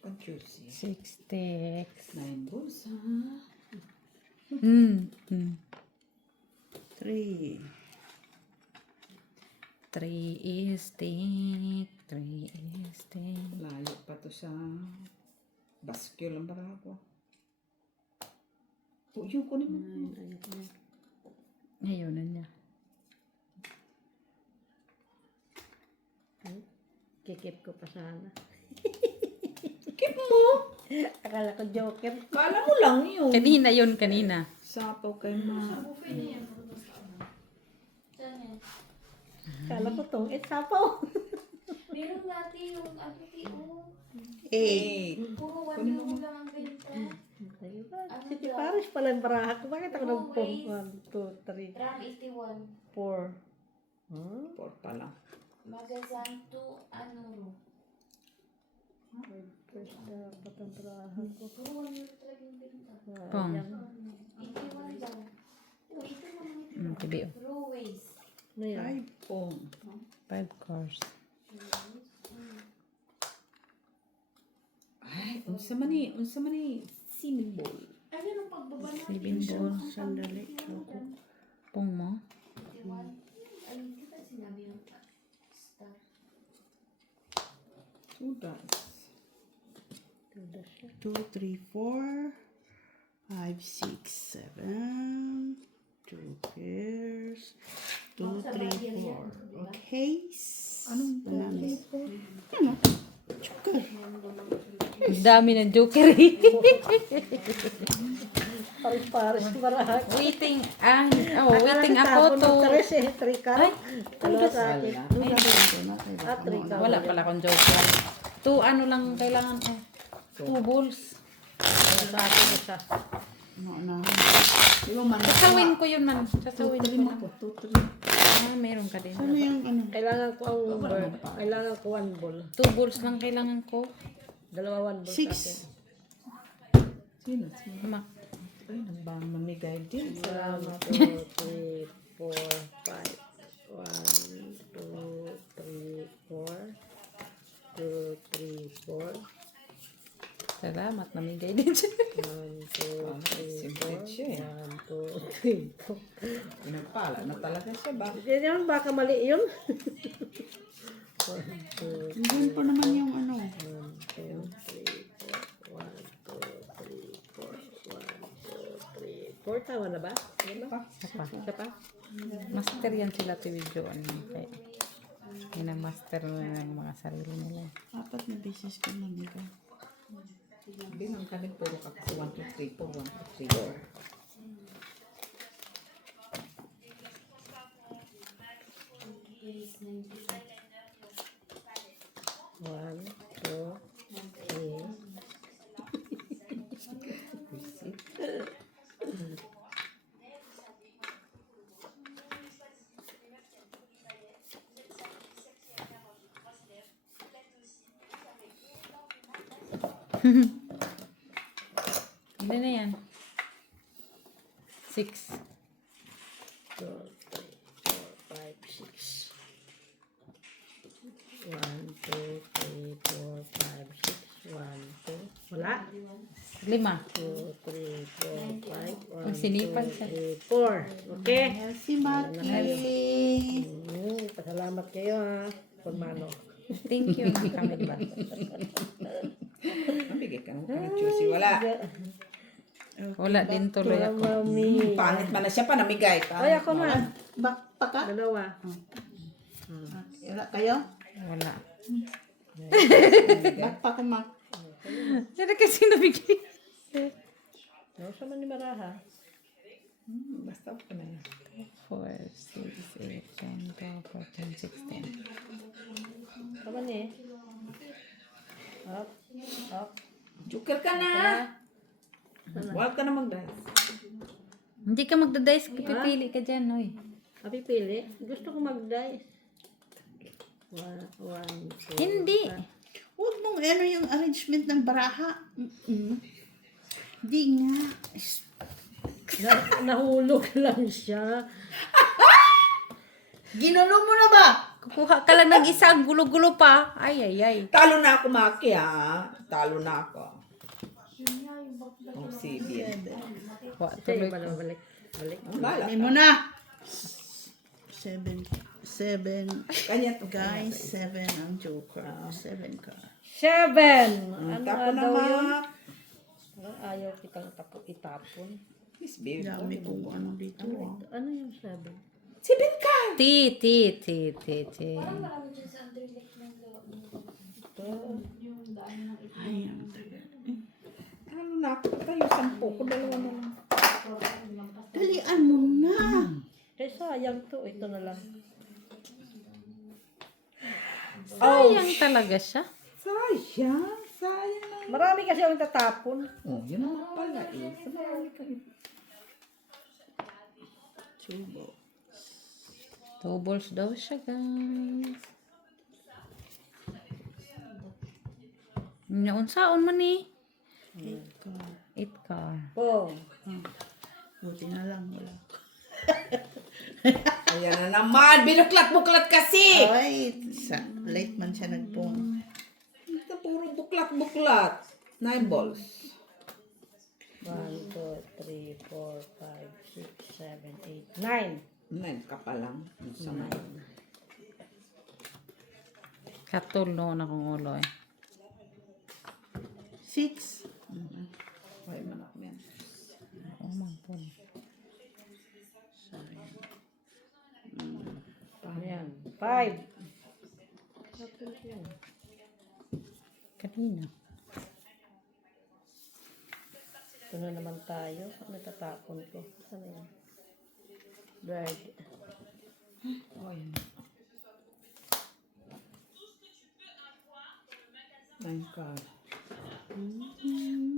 Ang juicy. 6 sticks. 9 bulsa. Hmm. 3. 3 stick. 3 stick. Layo pa to sa basket lang para ako. Oh, yung kunin mo. Ngayon na niya. Kikip ko pa sana. Keep mo. Akala ko joker. Kala mo lang yun. Kanina yun, kanina. Sapaw kay ma. buffet na yan. Saan yan? Akala ko tong sapaw. Meron natin yung ano, Tio. 8. Puro 1 euro lang ang benta. Si Paris pala yung baraha ko. Bakit ako nagpong 1, 2, 3, Gram 81. 4. Hmm? 4 pa lang. Magazine to ano. First dapat ang baraha ko. Puro 1 euro talaga yung benta. Pong. 81 daw. Oh, ito naman ito. Tibi. Raw waste. Ano yan? 5 pong. 5 course. Ay, unsa man ni swimming ball. Ayun ang pagbaba natin. 7 balls. Sandali. Pong mo. 81. Ay, hindi ba sinabi yung stuff? 2 dice. 2, 3, 4, 5, 6, 7. 2 pairs. 2, 3, 4. Okay. Anong bananas? Ang dami ng joker eh. Paris baraha ko. Waiting. Waiting ako to. 3 car. Dalawa sa akin. Ah, 3 car. Wala pala akong joker. 2 ano lang kailangan eh. 2 balls. Dalawa sa akin isa. Di ba man? Sasawin ko yun man. Sasawin ko lang. 2, 3. Ah, meron ka din. Ano yung ano? Kailangan ko ang bird. Kailangan ko 1 ball. 2 balls lang kailangan ko. Dalawa 1 ball sa akin. 6. Sino? Ma. Ay, nabang mamigay din. 1, 2, 3, 4, 5. 1, 2, 3, 4. 2, 3, 4. Salamat, namigay din siya. 1, 2, 3, Simple siya eh. 1, 2, 3, 4. Pinagpala na talaga siya ba? Hindi naman baka mali yun. 1, 2, Diyan po naman yung ano. 1, 2, 3, 4. 1, 2, 3, 4. 1, 2, 3, 4. Tama na ba? Yan ba? Isa pa? Master yan sila to video. Kaya master na ng mga sarili nila. 4 na beses ko lang ito. Bilang ka din puro ka kasi 1, 2, 3, 4, 1, 2, 3, 4. Is 95. 1, 2, Ilan na yan? 6. 2, 3, 4, 5, 6. 1, 2, 3, 4, 5, 6. 1, 2. Wala. 5. 2, 3, 4, 5. 1, Magsinipan 2, siya. 3, 4. Okay. Si Maki. Pasalamat kayo ha. Pagmano. Thank you. Kami ba? Mabigay ka ng juicy. Wala. Wala din tuloy ako. Mami. Pangit man na siya pa, namigay. Ay, ako na. Bakpa ka? Dalawa. Wala kayo? Wala. Bakpa ko, Mak. Sino kasi nabigay? No, sa man ni Maraha. Basta ako na yan. 4, 6, 8, 10, 12, 14, 16. Sa man eh. Up. Up. Joker ka na. Huwag ka na mag-dance. Hindi ka magdadice, pipili ka dyan, oy. Pili. Gusto ko mag-dice. 1, 2. Hindi. Huwag mong ano yung arrangement ng baraha. Di nga. Nahulog lang siya. Ginulo mo na ba? Kukuha ka lang ng isa, ang gulo-gulo pa. Ay, ay, ay. Talo na ako, Maki, ha? Talo na ako. Oh, si Bien. Kuha Sige, tuloy ko. balik. Ang bala. Hindi mo na. 7. Kanya to. Guys, 7 ang joker. 7 ka. 7. Ano Tapo nga na, daw yun? Mak. Ayaw kitang itapon. Miss Bien. Dami kong ano dito. Ano yung 7? Si Ben ka. Ti. Ay, ang tagal. Ano na ako? Tayo, 10 ko. 2 na lang. Dalian mo na. Eh, sayang to. Ito na lang. Sayang talaga siya. Sayang. Sayang na. Marami kasi ang tatapon. Oh, yun naman pala eh. Sa marami ka eh. Subo. 2 balls daw siya, guys. Naunsaon man eh. 8 ka. 8 ka. Oh. Buti na lang. Wala. Ayan na naman. Binuklat-buklat kasi. Ay, late man siya nagpong. Ito puro buklat-buklat. 9 balls. 1, 2, 3, 4, 5, 6, 7, 8, 9. 9 ka pa lang. Sa 9. Katulno na kong ulo eh. 6. Okay, manak yan. Oh my God. Ayan. 5. Kanina. Ito na naman tayo. Ano tatapon ko? Saan yan? Bird. Oh, yan. 9 ka.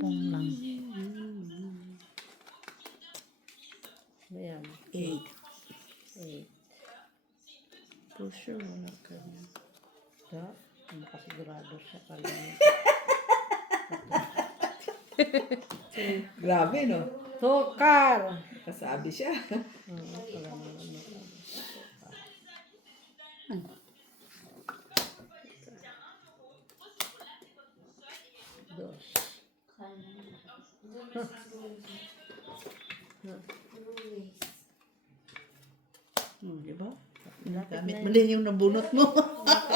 Pong lang. Ayan. 8. 8. Puso mo na ka. Ito. Makasigurado siya pala. Grabe, no? Sukar! Kasabi siya. Dos. Di ba? Gamit mo din yung nabunot mo.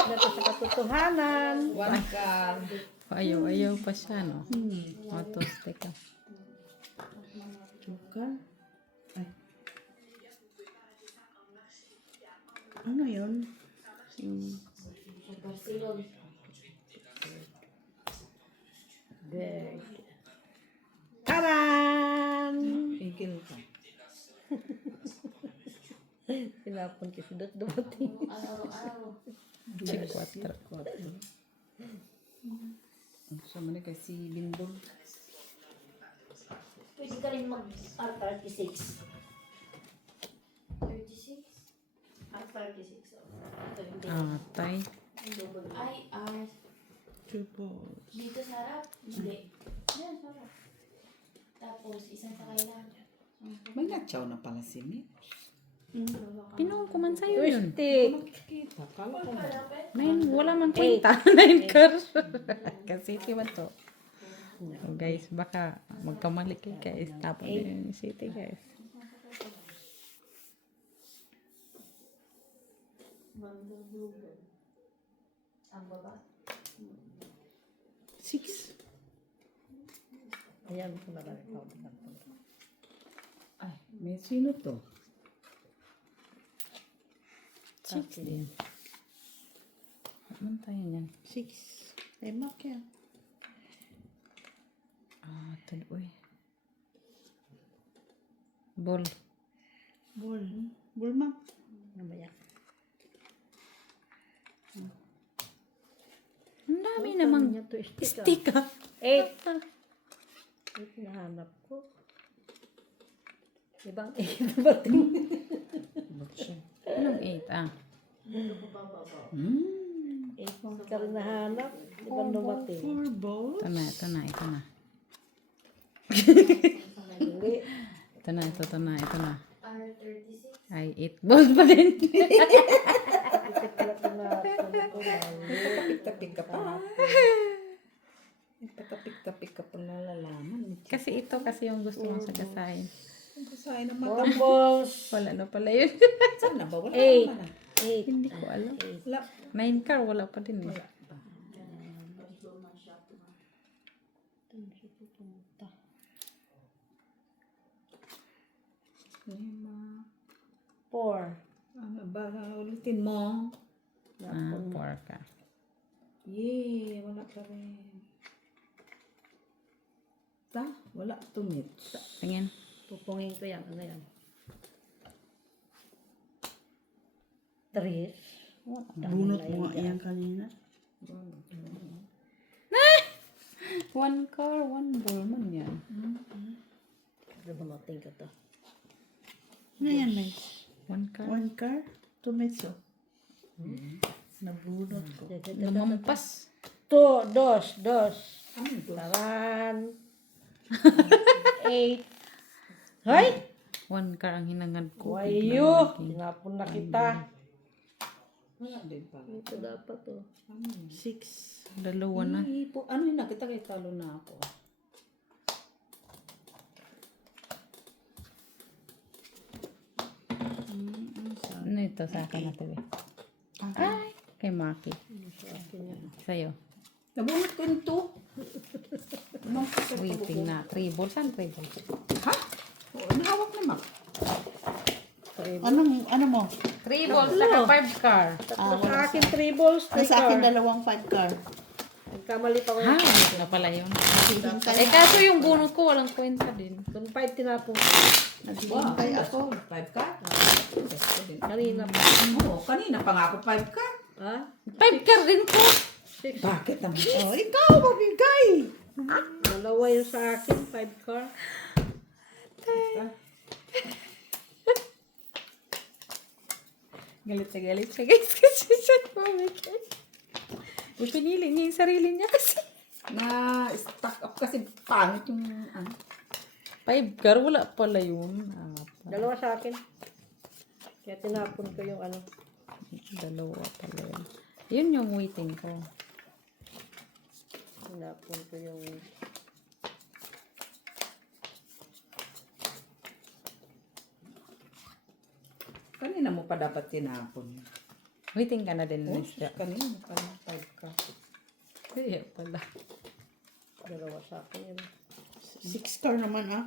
Ito sa katotohanan. 1 ka. Ayaw pa siya, no? Otos, teka. Joker. Ay. Ano yun? Yung Bird. Taran! Igil ka. Sinapon kasi dot dumating. Si 4. Sa man kasi Bindog. Pwede ka rin mag-R36. 36? R36. Ah, tay. Ay, R. 2 balls. Dito sa harap? Hindi. Yan, sa harap. Tapos, isang sa kailangan. May natsaw na pala si Mitch. Pinuong ko man sa'yo yun. Nakikita. Kala ko. Wala man kwenta. 9 cars. Kasi city man to. So guys, baka magkamali kayo guys. Tapos yun yung city guys. Ang baba. 6. Ayan ko na lang ikaw. Ay, may sino to? Chicks din. Ano tayo niyan? 6. Ay, mark yan. Uy. Ball. Ball. Ball, ma'am. Namaya. Ang dami namang Niya to stick. stick ah. 8. Ito nahanap ko. Ibang 8 ba ito? Anong 8 ah? 8 ka rin nahanap. Ibang dumating. 4 balls. Ito na. Hindi. Ito na. R36. Ay, 8 balls pa din. Tapik-tapik ka pa. Tapik-tapik ka pa nalalaman. Kasi ito kasi yung gusto mong sagasahin. Ang kasahin ng mata. 4 balls. Wala na pala yun. Saan na ba? Wala Eight. naman ah. 8. Hindi ko alam. Wala. 9 car, wala pa din eh. Lima. 4. Ano ba? Ulitin mo. 4 ka. Yay, wala pa rin. Wala to Mitch. Tingin. Pupungin ko yan. Ano yan? 3. Bunot mo nga yan kanina. 1 car, 1 ball man yan. Dumating ka to. Ano yan, May? 1 car. 1 car? 2 metso. Nabunot ko. Lumampas. 2. 2. Taran. 8. Hay! 1 car ang hinangad ko. Wayo! Tinapon na kita. Wala din pala. Ito dapat to. 6. Dalawa na. Ano yun nakita kay talo na ako. Ano ito sa akin na tabi? Ay! Kay Maki. Sa'yo. Nabunot ko yung 2. Waiting na. 3 balls. Saan 3 balls? Ha? Oo, nahawak na Mac. Ano mo? 3 balls. Saka 5 car. Sa akin 3 balls, Ang 3 sa akin, car. 2 5 car. Nagkamali pa ko. Ha? Ano na pala yun? Eh kaso yung bunot ko walang kwenta din. Kung 5 tinapon. Naghihintay ako. 5 ka? Kanina pa. Oo, kanina pa nga ako 5 ka. Ha? 5 car din ko. Bakit naman? Oh, ikaw, mabigay. Dalawa yung sa akin, 5 car. Galit siya guys kasi siya kumikay. Pinili niya yung sarili niya kasi. Na stuck up kasi pangit yung ano. 5 car, wala pala yun. Dalawa sa akin. Kaya tinapon ko yung ano. Dalawa pala yun. Yun yung waiting ko. Tinapon ko yung... Kanina mo pa dapat tinapon. Waiting ka na din, Oh, Miss. kanina mo pa 5 ka. Kaya pala. Dalawa sa akin yun. 6 car naman, ah.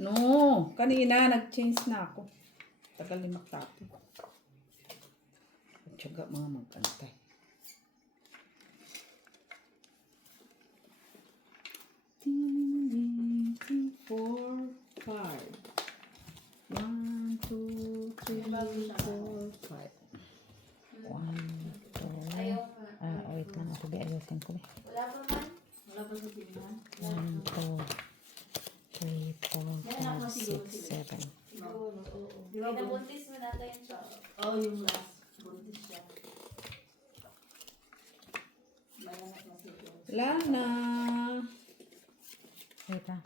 No, kanina nag-change na ako. Tagal ni magtapo. At syaga mga magkantay. Ding, 4, 5. 1, 2, 3, 4, 5. 1, 2. Ayaw nga. Wait lang ako. Ayusin ko. Wala pa man? Wala pa sa tingnan? 1, 2, 3, 4, 5, 6, 7. Siguro, oo. May nabuntis mo natin siya. Oo, yung last. Buntis siya. May anak na Wala na. Wait ha.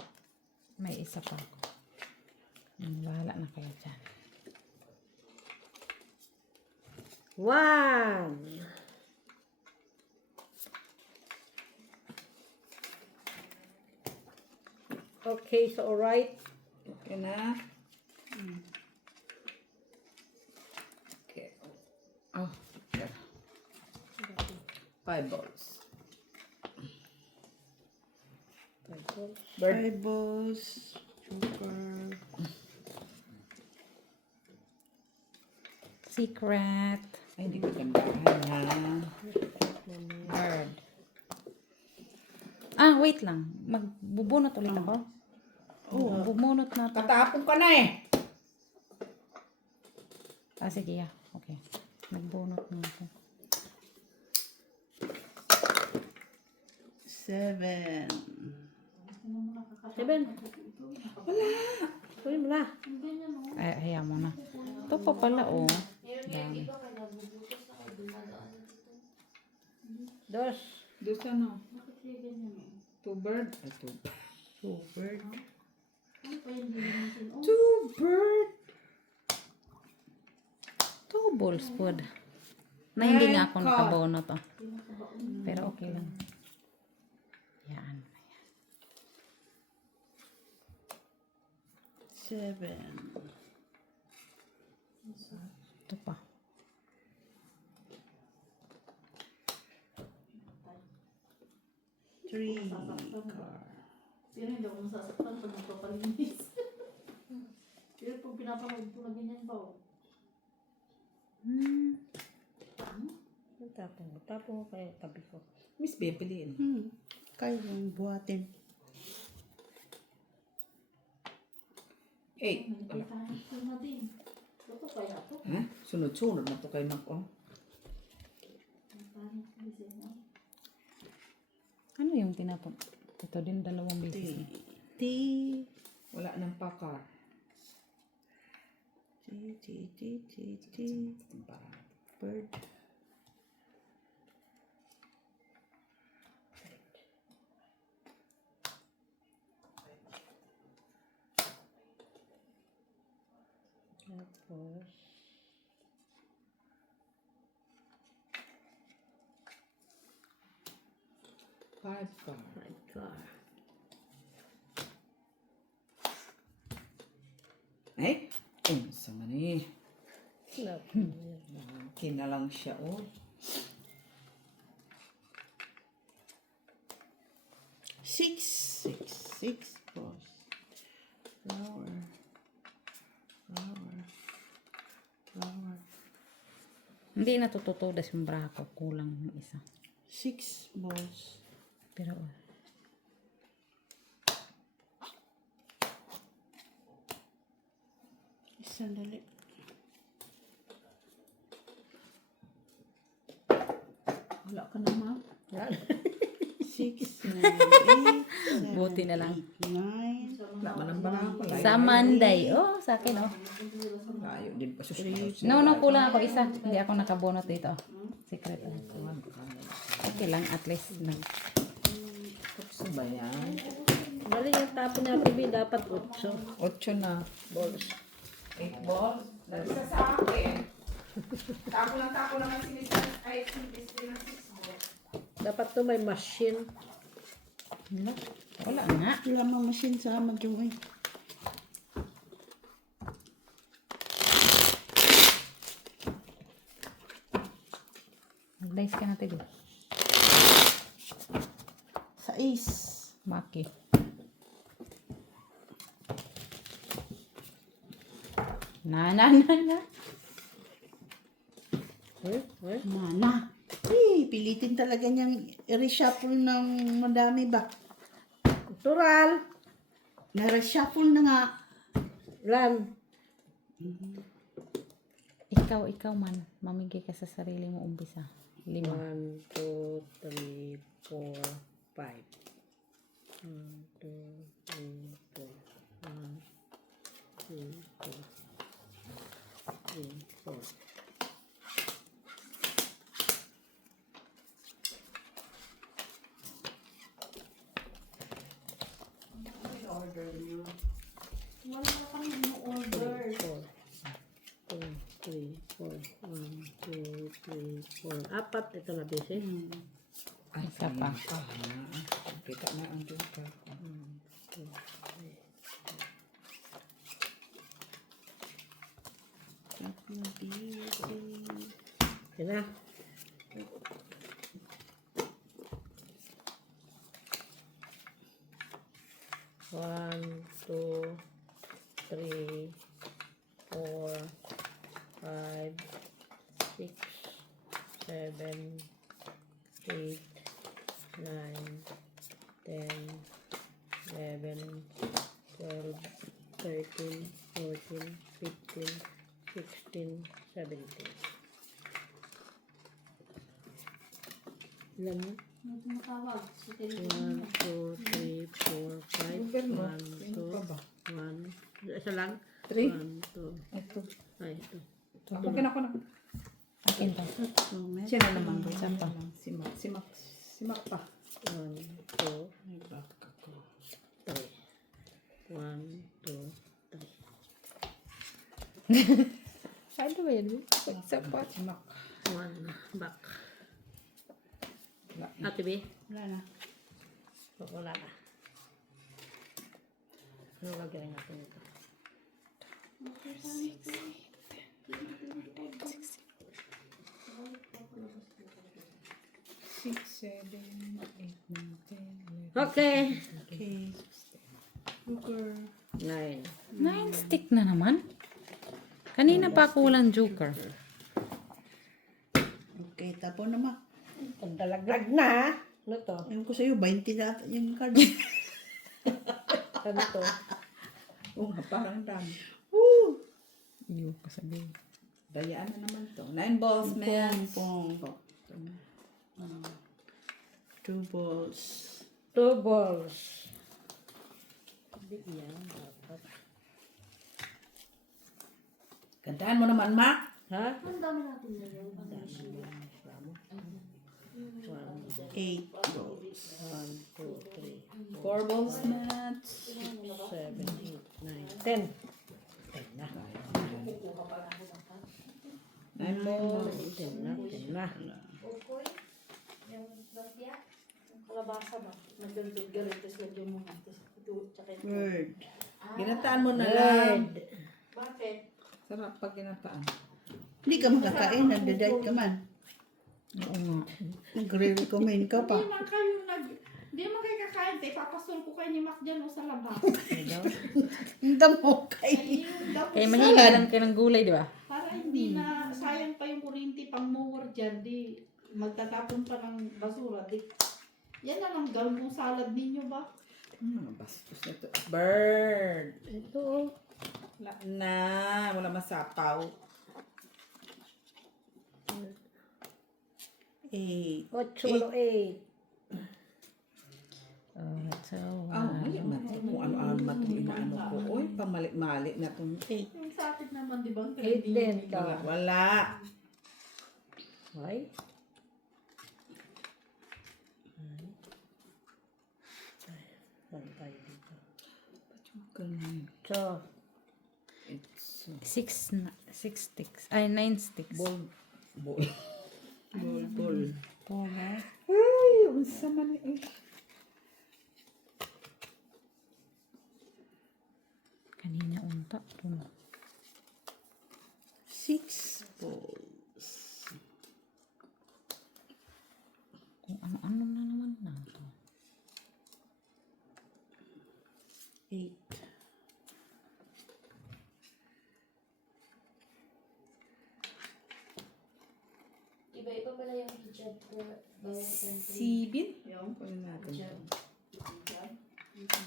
May isa pa ako. Bahala na kayo dyan. 1. Okay, so alright. Okay na. Okay. Oh. Okay. 5 balls. Bird. Eyeballs. Joker. Secret. Ay, hindi ko gandahan ha. Bird. Ah, wait lang. Magbubunot ulit ako. Oo, bubunot na to. Tatapon ka na eh. Ah, sige, yeah. Okay. Nagbunot na ako. 7. 7. Wala. Tuloy mo na. Ay, hayaan mo na. Ito pa pala, oh. Dami. Dos. Doon sa ano? 2 bird. Ay, 2 bird. 2 bird. 2 balls pod. Na hindi nga ako nakabunot, oh. Pero okay lang. Yan. 7. Ito pa. Three. Pero hindi ako masasaktan pag nagpapalinis. Pero pag pinapanood ko na ganyan ba? Tapong ko kaya tabi ko. Miss Bebelin. Kaya yung buhatin. 8. Wala. Ito na din. Ito kaya to. Ha? Sunod-sunod na to kayo nako. Ano yung tinapon? Ito din, dalawang beses. T. Wala nang pakar. T. Bird. Tapos, Five car. my God. Ay, unsa man eh. Snap. Kinalang siya oh. 6. 6 balls. Flower. Hindi natututudas yung bra ko. Kulang yung isa. 6 balls. Pero, Sandali. Wala ka na ma. 6, 9, 8, 7, buti na lang. 9. Wala man ang bara ko. Sa Monday. Oh, sa akin, oh. Layo din pa susunod. No, kulang ako isa. Hindi ako nakabunot dito. Secret. Okay lang, at least. Sa ba yan? Bali yung tapon na TV dapat 8. 8 na. Balls. 8 balls. Nasa sa akin. Tako naman si Miss ay si Miss ng 6 balls. Dapat to may machine. Wala nga. Wala mang machine sa mag-join. Mag-dice ka na, Tigo. Sa ace. Maki. Na. Mana. Pilitin talaga niyang i-reshuffle ng madami ba? Natural. Na-reshuffle na nga. Lan. Ikaw man. Mamigay ka sa sarili mo umpisa. 5. 1, 2, 3, 4, 5. 1, 2, 3, 4. 1, 2, 3, 4. order nyo. Wala pa kami order. 4, 3, 4. 1, 2, 3, 4. Apat. Ito na busy. Ay, Isa pa. Kita na ang joker. Yan na. One, two, three, 4, 5, 6, 7, 8, 9, 10, 11, 12, 13, 14, 15, 16, 17. Ilan yun? May tumatawag sa 1, telepono. 2, 3, 4, 5, Google mo. 1, Sino pa ba? 2, 1. Isa lang? 3. 1, 2. Ito. Ay, ito. Ako na. Akin to. Siya na naman. Isa pa. Si Mac. Si Mac pa. 1, 2, Ay, back ako. 3. 1, 2, 3. Ano ba yun? Isa pa. Si Mac. 1, back. Wala. Ate B? Wala na. Wala na. Ano lagyan natin ito? 6, 7, 8, 9, 10, 11. Okay. Okay. Joker. 9. 9 stick na naman. Kanina pa ako walang joker. Okay, tapon na, Mac. Ang dalagdag na. Ano to? Ewan ko sa'yo, 20 na ata yung card. Ano to? Oo nga, parang dami. Iyo ko sabihin. Dayaan na naman to. 9 balls, man. Pong. 2 balls. 2 balls. Hindi yan. Dapat. Gandahan mo naman, Mac. Ha? Ang dami natin na yun. Ang dami siya. 8 balls. 1, 2, 3, 4 balls, match. 7, 8, 9, 10. 10 na. 9 balls. 10 na. 10 na. Okoy. Yung lasya. Yung kalabasa ba? Nagdagdagan. Tapos lagyan mo nga. Tapos ito. Tsaka ito. Word. Ginataan mo na lang. Bakit? Sarap pag ginataan. Hindi ka makakain, nagda-diet ka man. Oo nga. Nagre-recommend ka pa. Hindi man kayo hindi man kayo kakain. Papasol ko kayo ni Mac dyan o sa labas. Ang damo kay. Ay, yung damo Kaya mahilig lang kayo ng gulay, di ba? para hindi na sayang pa yung kurinti pang mower dyan. Di magtatapon pa ng basura. Di, yan na lang gawin kong salad ninyo ba? Mga bastos na to. Bird. Ito. Wala na. Wala masapaw. 8. 8, 8. So, Ah, mali man. Kung ano-ano man itong inaano ko. Uy, pamali-mali na itong... Yung sa atin naman, di ba? 8 din Wala. ka. Wala. Ay. Saan tayo dito? Ganun. So, It's 6 sticks. Ay, 9 sticks. ball. Ball. Ball. Poma. Ay, unsa man eh. Kanina unta. 6 balls. Kung ano-ano na naman na to. 8. Iba-iba pala yung hijab ko. Bawat country. Sibin? Yung kunin natin Hijab. to.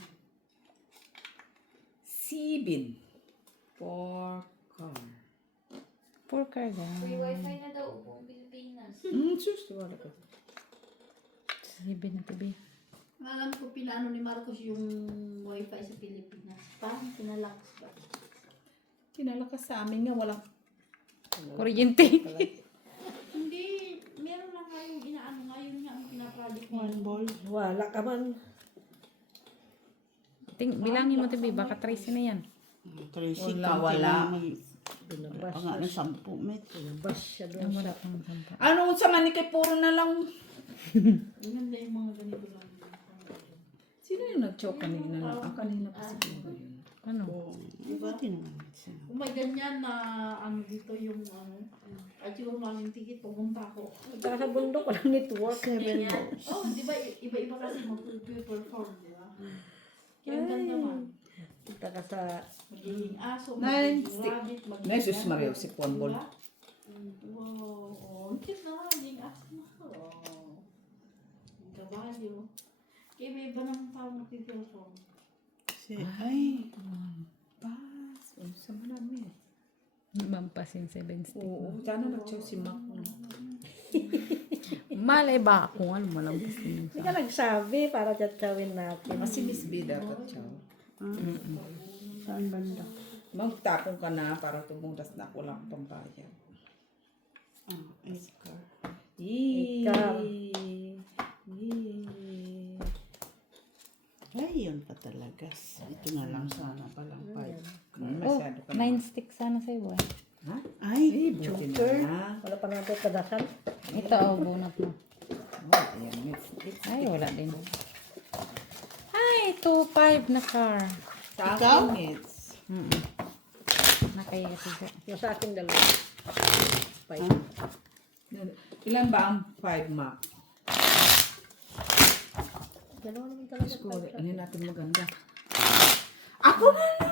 Sibin. Pork. 4 card ah. Free wifi na daw buong Pilipinas. Sus, wala ko. 7 na tibi. Alam ko pinano ni Marcos yung wifi sa Pilipinas. Parang pinalakas ba? Pinalakas sa amin nga, walang... Kuryente. Hindi, meron lang nga yung inaano nga, yun nga ang pinaproject 1 ball. wala ka man. Bilangin mo, Tibi. Baka Tracy na yan. Tracy, Wala, kaunti wala. lang naman. Pa nga ng 10, met. Bas siya doon. Ang wala pang sampa. Ano sa manikay puro na lang. Maganda yung mga ganito lang. Sino yung nag-choke kanina lang? Kanina pa siguro yun. Ano? Buti naman. Kung may ganyan na ano dito yung ano, at siguro namin ticket, pumunta ako. Saka sa bundok, walang network. 7 balls. Oh, di ba iba-iba kasi mag-perform, di ba? Kaya ang ganda man. Punta ka sa... Magiging aso, Nine magiging stick. rabbit, magiging... Nesus Mario, si Ponbol. Diba? Wow, oh, ang cute na, magiging aso na. Oh, ang kabalyo. Kaya may iba ng tao mag-perform. Ay, Pas, sa marami. Mampasin 7 stick. Oo, sana nag-choke si Mac. Malay ba kung ano mo lang gusto niyo. Hindi ka nagsabi para tatawin natin. Kasi Miss B dapat siya. saan banda? Magtapong ka na para tumutas na ako lang pambayad. Edgar. Ikaw. Ay, yun pa talaga. Ito na lang sana palang 5. Masyado ka 9 stick sana sa'yo, boy. Ha? Ay, Buti joker. na. Wala pa natin kadasal. Ito, oh, bunot mo. Oh, ayan, Miss. Ay, wala din. Ay, 2-5 na car. Sa Ikaw? akin, Miss. Nakaya siya. Yung sa akin dalawa. Bye. Ilan ba ang 5, Mac? Dalawa naman talaga. Score, ano natin maganda? Ako na!